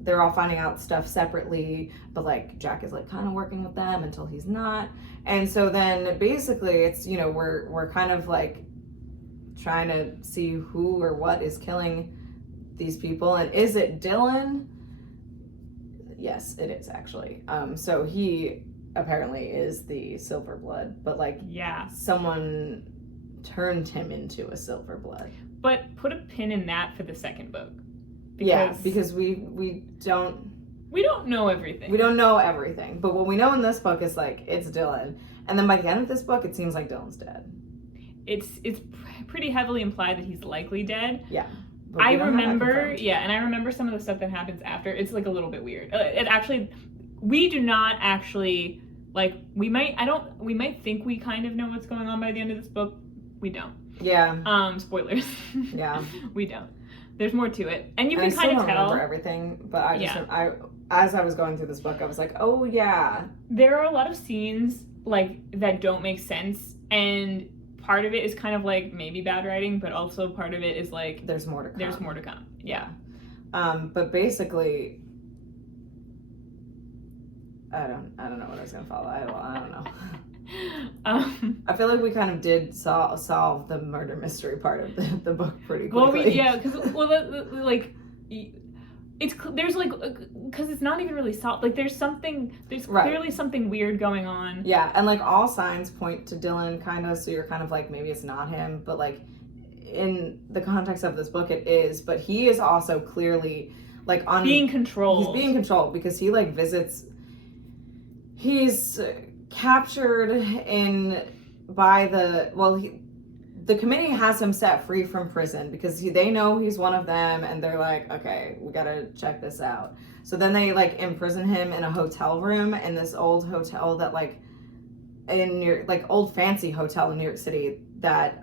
they're all finding out stuff separately, but like Jack is like kind of working with them until he's not. And so then basically it's, we're kind of like trying to see who or what is killing these people. And is it Dylan? Yes, it is actually. So he apparently is the silver blood, but like someone turned him into a silver blood. But put a pin in that for the second book. Because we don't know everything. We don't know everything, but what we know in this book is like it's Dylan, and then by the end of this book, it seems like Dylan's dead. it's pretty heavily implied that he's likely dead. Yeah. I remember, and I remember some of the stuff that happens after. It's like a little bit weird. We do not actually, like, we might think we kind of know what's going on by the end of this book. We don't. Yeah. Spoilers. Yeah. We don't. There's more to it, and you can I kind of don't tell. remember everything, but as I was going through this book, I was like, oh yeah. There are a lot of scenes like that don't make sense, and part of it is kind of like maybe bad writing, but also part of it is like there's more to come. There's more to come. Yeah. But basically, I don't know what I was gonna follow. I don't know. I feel like we kind of did solve the murder mystery part of the book pretty quickly. Well, because it's not even really solved. Like there's clearly something weird going on. Yeah, and like all signs point to Dylan, kind of. So you're kind of like maybe it's not him, but like in the context of this book, it is. But he is also clearly like being controlled. He's being controlled because he like visits. He's captured the committee has him set free from prison because they know he's one of them, and they're like, okay, we gotta check this out. So then they like imprison him in a hotel room in this old hotel that old fancy hotel in New York City that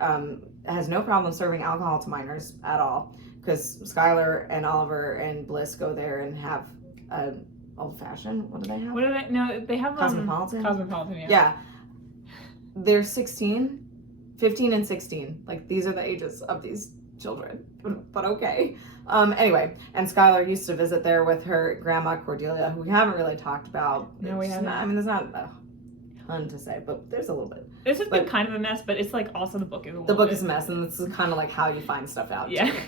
has no problem serving alcohol to minors at all, because Skylar and Oliver and Bliss go there and have old fashioned. What do they have? What do they? No, they have Cosmopolitan. Cosmopolitan, yeah. Yeah, they're 16, 15, and 16. Like these are the ages of these children. But okay. Anyway, and Skylar used to visit there with her grandma Cordelia, who we haven't really talked about. No, we haven't. I mean, there's not a ton to say, but there's a little bit. This has been kind of a mess, but it's like also the book is a little. The book is a mess, and this is kind of like how you find stuff out. Yeah. Too.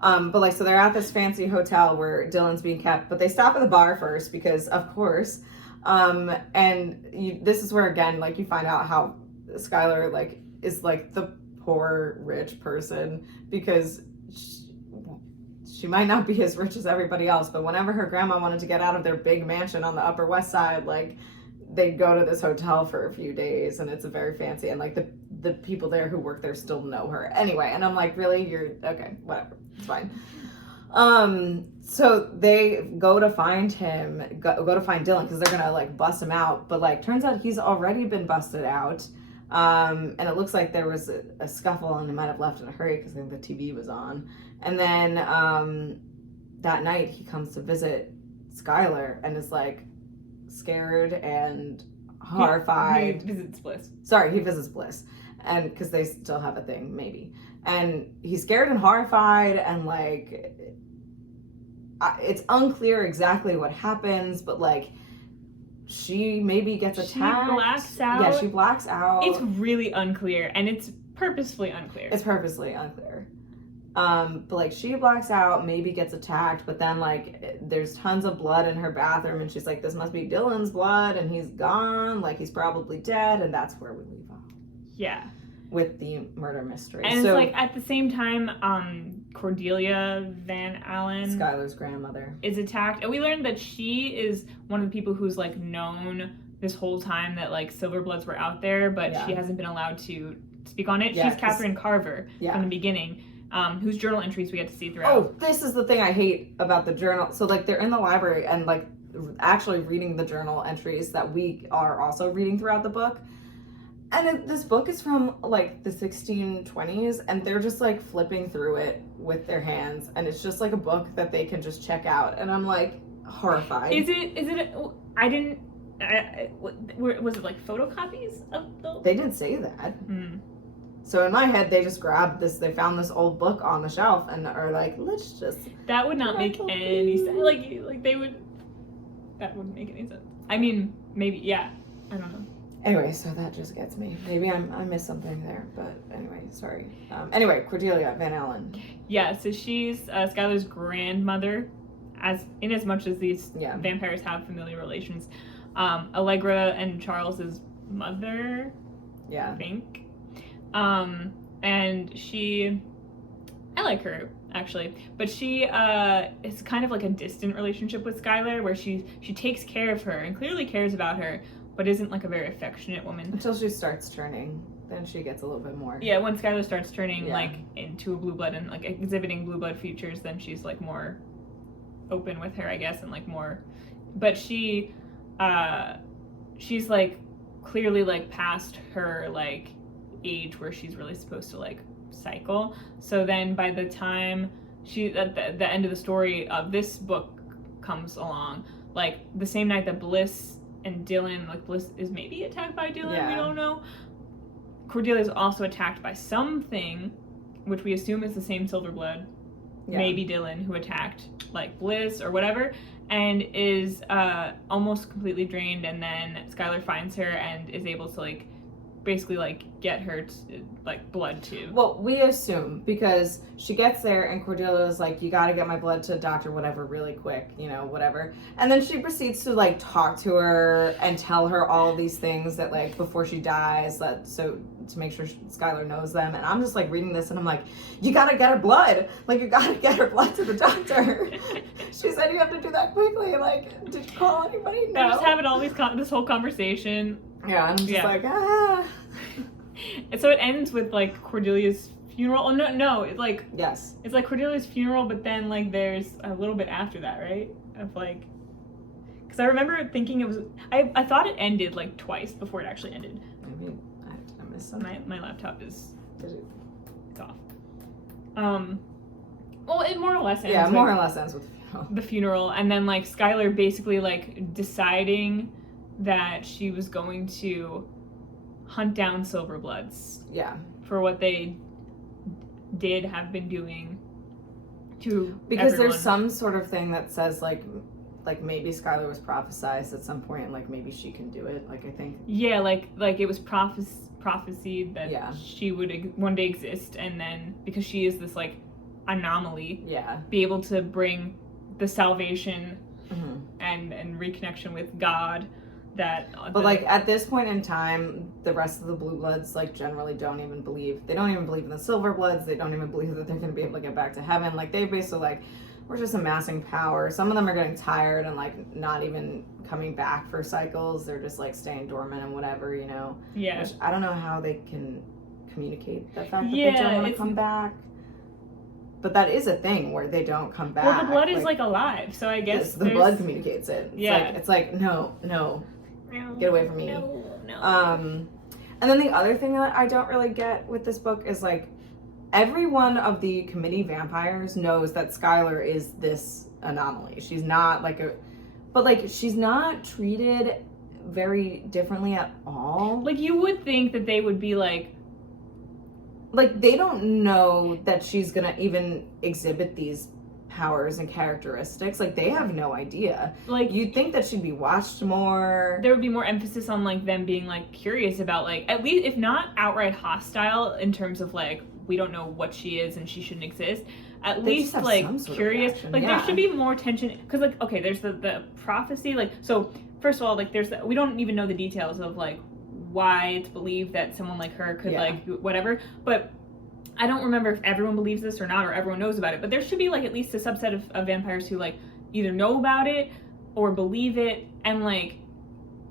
But like, so they're at this fancy hotel where Dylan's being kept, but they stop at the bar first because, of course, this is where again, like, you find out how Skylar like is like the poor rich person because she might not be as rich as everybody else, but whenever her grandma wanted to get out of their big mansion on the Upper West Side, like they'd go to this hotel for a few days, and it's a very fancy, and like the people there who work there still know her anyway, and I'm like, really? You're okay, whatever, it's fine. So they go to find him, go to find Dylan, because they're gonna like bust him out, but like turns out he's already been busted out, and it looks like there was a scuffle, and he might have left in a hurry because I think the TV was on. And then that night he comes to visit Skylar and is like scared and horrified. He visits Bliss. Sorry, he visits Bliss, and because they still have a thing, maybe. And he's scared and horrified, and like it's unclear exactly what happens, but like she maybe gets attacked. She blacks out. Yeah, she blacks out. It's really unclear, and it's purposefully unclear. But like she blacks out, maybe gets attacked, but then like there's tons of blood in her bathroom, and she's like, this must be Dylan's blood, and he's gone, like he's probably dead, and that's where we leave off. Yeah. With the murder mystery. And it's like at the same time, Cordelia Van Allen, Skylar's grandmother, is attacked, and we learned that she is one of the people who's like known this whole time that like Silverbloods were out there, but she hasn't been allowed to speak on it. Yeah, she's Catherine Carver from the beginning. Whose journal entries we get to see throughout. Oh, this is the thing I hate about the journal. So like they're in the library and like actually reading the journal entries that we are also reading throughout the book. And this book is from like the 1620s, and they're just like flipping through it with their hands, and it's just like a book that they can just check out, and I'm like horrified. Was it like photocopies of the? They didn't say that. So in my head, they just grabbed this. They found this old book on the shelf and are like, let's just. That would not make any sense. Like they would. That wouldn't make any sense. I mean, maybe I don't know. Anyway, so that just gets me. Maybe I missed something there, but anyway, sorry. Anyway, Cordelia Van Allen. Yeah, so she's Skylar's grandmother, as much as these vampires have familial relations. Allegra and Charles's mother. Yeah. I think. And she, I like her actually, but she is kind of like a distant relationship with Skylar, where she takes care of her and clearly cares about her, but isn't like a very affectionate woman until she starts turning. then she gets a little bit more. Yeah, when Skylar starts turning Yeah. like into a blue blood and like exhibiting blue blood features, then she's like more open with her, I guess, and like more. But she's like clearly like past her like age where she's really supposed to like cycle. So then by the time she at the end of the story of this book comes along, like the same night that Bliss and Dylan, like Bliss is maybe attacked by Dylan, Yeah. we don't know. Cordelia is also attacked by something, which we assume is the same Silverblood, maybe Dylan, who attacked like Bliss or whatever, and is almost completely drained. And then Skylar finds her and is able to like basically like get her like blood too. Well, we assume because she gets there and Cordelia's like, you got to get my blood to Dr. whatever really quick, you know, whatever. And then she proceeds to like talk to her and tell her all of these things that like before she dies, so to make sure Skylar knows them. And I'm just like reading this and I'm like, you got to get her blood. Like you got to get her blood to the doctor. She said you have to do that quickly. Like, did you call anybody? No. They're just having all these this whole conversation. Yeah, I'm just like, ah. And so it ends with like Cordelia's funeral. Oh no, it's like yes, it's like Cordelia's funeral, but then like there's a little bit after that, right? Of like, because I remember thinking it was. I thought it ended like twice before it actually ended. Maybe I missed something. My laptop is it's off. Well, it more or less ends. Yeah, more or less ends with the funeral, and then like Skylar basically like deciding that she was going to hunt down Silverbloods. Yeah. For what they have been doing to because everyone. There's some sort of thing that says like maybe Skylar was prophesized at some point, and like maybe she can do it. Like I think. Yeah, like it was prophesied that she would one day exist, and then because she is this like anomaly, be able to bring the salvation and reconnection with God. But like at this point in time, the rest of the Blue Bloods like generally don't even believe. They don't even believe in the Silver Bloods. They don't even believe that they're going to be able to get back to heaven. Like they basically like, we're just amassing power. Some of them are getting tired and like not even coming back for cycles. They're just like staying dormant and whatever, you know. Yeah. Which I don't know how they can communicate the fact that they don't want to come back. But that is a thing where they don't come back. Well, the blood is like alive, so I guess the blood communicates it. It's like no. Get away from me. No. And then the other thing that I don't really get with this book is like every one of the committee vampires knows that Skylar is this anomaly. She's not like she's not treated very differently at all. Like you would think that they would be like they don't know that she's gonna even exhibit these powers and characteristics. Like they have no idea. Like you'd think that she'd be watched more. There would be more emphasis on like them being like curious about like at least if not outright hostile in terms of like we don't know what she is and she shouldn't exist. At least like curious. Like there should be more tension because like okay, there's the prophecy. Like so first of all like we don't even know the details of like why it's believed that someone like her could like whatever, but I don't remember if everyone believes this or not, or everyone knows about it, but there should be, like, at least a subset of vampires who, like, either know about it or believe it and, like,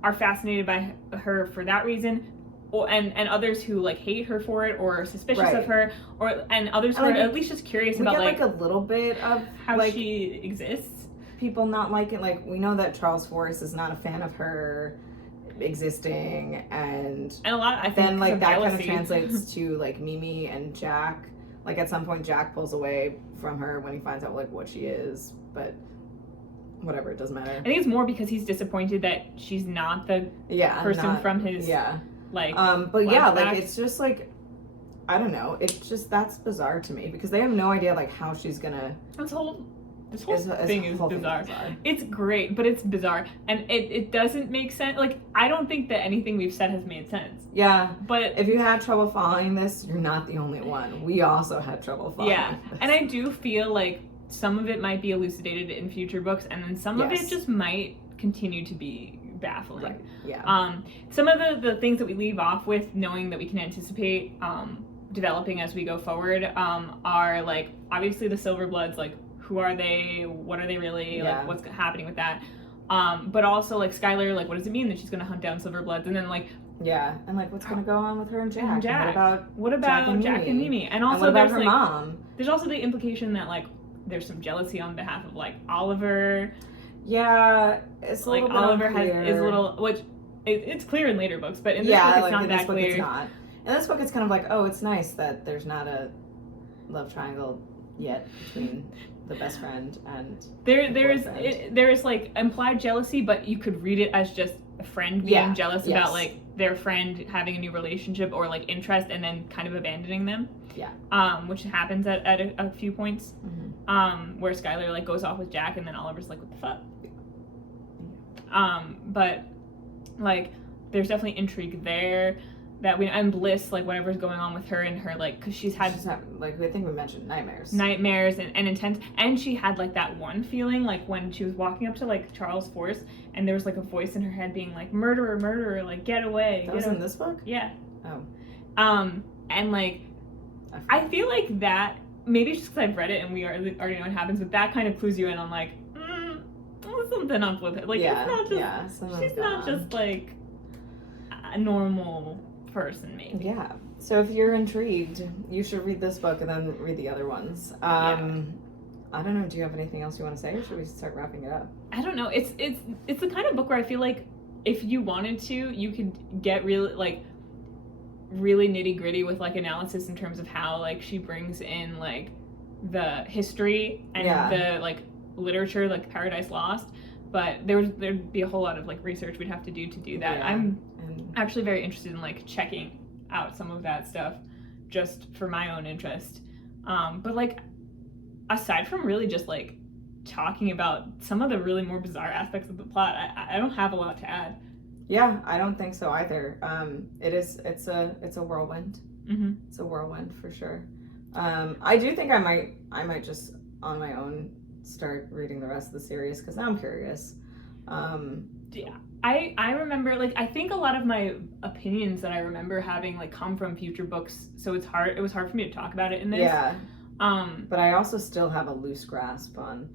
are fascinated by her for that reason, or and others who, like, hate her for it or are suspicious of her, and others who are at least just curious about, like, a little bit of how she exists. People not liking, like, we know that Charles Forrest is not a fan of her existing, and a lot I think then like that jealousy. kind of translates to like Mimi and Jack. Like at some point Jack pulls away from her when he finds out like what she is, but whatever, it doesn't matter. I think it's more because he's disappointed that she's not the person from his like but yeah, like it's just like I don't know, it's just that's bizarre to me because they have no idea like how she's gonna This whole thing is bizarre. It's great, but it's bizarre. And it doesn't make sense. Like, I don't think that anything we've said has made sense. Yeah. But if you had trouble following this, you're not the only one. We also had trouble following this. And I do feel like some of it might be elucidated in future books, and then some of it just might continue to be baffling. Right. Yeah. Some of the things that we leave off with, knowing that we can anticipate developing as we go forward, are, like, obviously the Silverbloods, like, who are they? What are they really? Like, what's happening with that? But also, like, Skylar, like, what does it mean that she's going to hunt down Silverbloods? And then, like, Yeah, and like what's gonna go on with her and Jack? Jack. And what about Jack and Mimi? And also what about there's her like mom? there's also the implication that like there's some jealousy on behalf of like Oliver. Yeah, it's a like little Oliver unclear. has is a little, which it's clear in later books, but in this book it's like not in that this book clear. It's not. In this book it's kind of like, oh, it's nice that there's not a love triangle yet between the best friend and there's like implied jealousy, but you could read it as just a friend being jealous about like their friend having a new relationship or like interest and then kind of abandoning them. Yeah. Which happens at a few points. Where Skylar like goes off with Jack and then Oliver's like, what the fuck? But like there's definitely intrigue there that and Bliss, like whatever's going on with her and her, like, because she's had like I think we mentioned nightmares and intense, and she had like that one feeling like when she was walking up to like Charles Force and there was like a voice in her head being like, murderer, murderer, like get away. That was in this book? Yeah. Oh. And like I feel like that maybe it's just because I've read it and we already know what happens, but that kind of clues you in on like something up with it. Like it's not just she's not just like a normal person, maybe. Yeah. So if you're intrigued, you should read this book and then read the other ones. I don't know. Do you have anything else you want to say, or should we start wrapping it up? I don't know. It's the kind of book where I feel like if you wanted to, you could get really nitty gritty with like analysis in terms of how like she brings in like the history and the like literature, like Paradise Lost. But there'd be a whole lot of like research we'd have to do that. Yeah. I'm actually very interested in like checking out some of that stuff just for my own interest. But like aside from really just like talking about some of the really more bizarre aspects of the plot, I don't have a lot to add. Yeah, I don't think so either. It's a whirlwind. Mm-hmm. It's a whirlwind for sure. I do think I might just on my own start reading the rest of the series because now I'm curious. Yeah, I remember like I think a lot of my opinions that I remember having like come from future books, so it was hard for me to talk about it in this. Yeah. But I also still have a loose grasp on.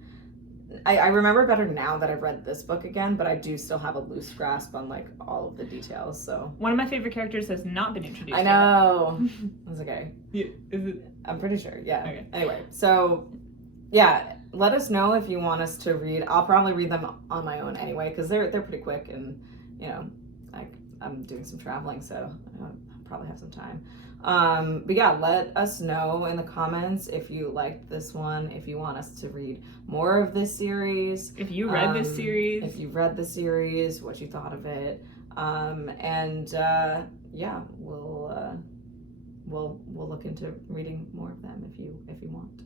I remember better now that I've read this book again, but I do still have a loose grasp on like all of the details. So one of my favorite characters has not been introduced. I know. That's okay. Yeah, is it? I'm pretty sure. Yeah. Okay. Anyway, so yeah, let us know if you want us to read. I'll probably read them on my own anyway because they're pretty quick, and you know, like I'm doing some traveling, so I'll probably have some time. But yeah, let us know in the comments if you liked this one, if you want us to read more of this series. If you read this series. If you read the series, what you thought of it. Yeah, we'll look into reading more of them if you want.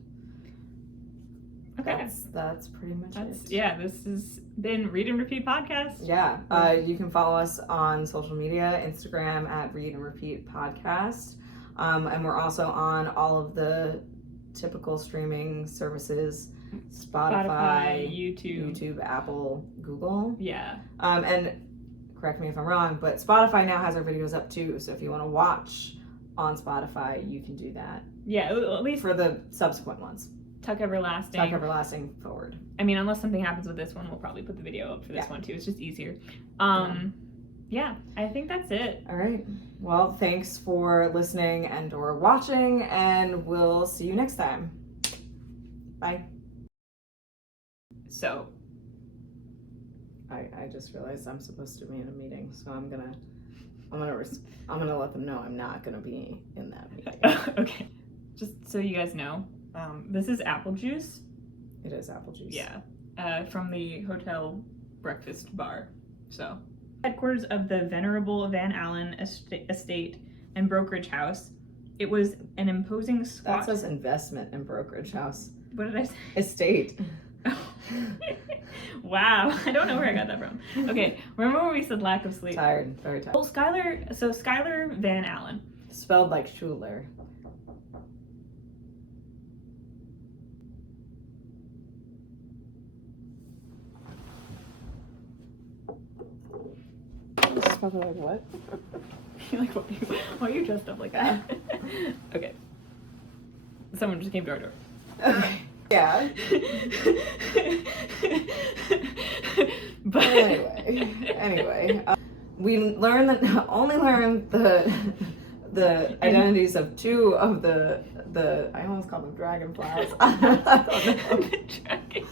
Okay. That's pretty much it. Yeah, this has been Read and Repeat Podcast. Yeah. You can follow us on social media, Instagram at Read and Repeat Podcast. And we're also on all of the typical streaming services, Spotify, YouTube, Apple, Google. Yeah. And correct me if I'm wrong, but Spotify now has our videos up too. So if you want to watch on Spotify, you can do that. Yeah, at least for the subsequent ones. Tuck Everlasting forward. I mean, unless something happens with this one, we'll probably put the video up for this one too. It's just easier. Yeah, I think that's it. All right. Well, thanks for listening and or watching, and we'll see you next time. Bye. So, I just realized I'm supposed to be in a meeting, so I'm gonna let them know I'm not gonna be in that meeting. Okay. Just so you guys know, this is apple juice. It is apple juice. Yeah. From the hotel breakfast bar. So. Headquarters of the venerable Van Allen estate and brokerage house. It was an imposing squat. That says investment and brokerage house. What did I say? Estate. Wow, I don't know where I got that from. Okay, remember when we said lack of sleep? Tired, very tired. Well, Skylar Van Allen. Spelled like Schuler. Probably like what? Like why are you dressed up like that? Okay. Someone just came to our door. Okay. Yeah. But anyway, we only learn the identities of two of the I almost called them dragonflies. I don't know. The dragon.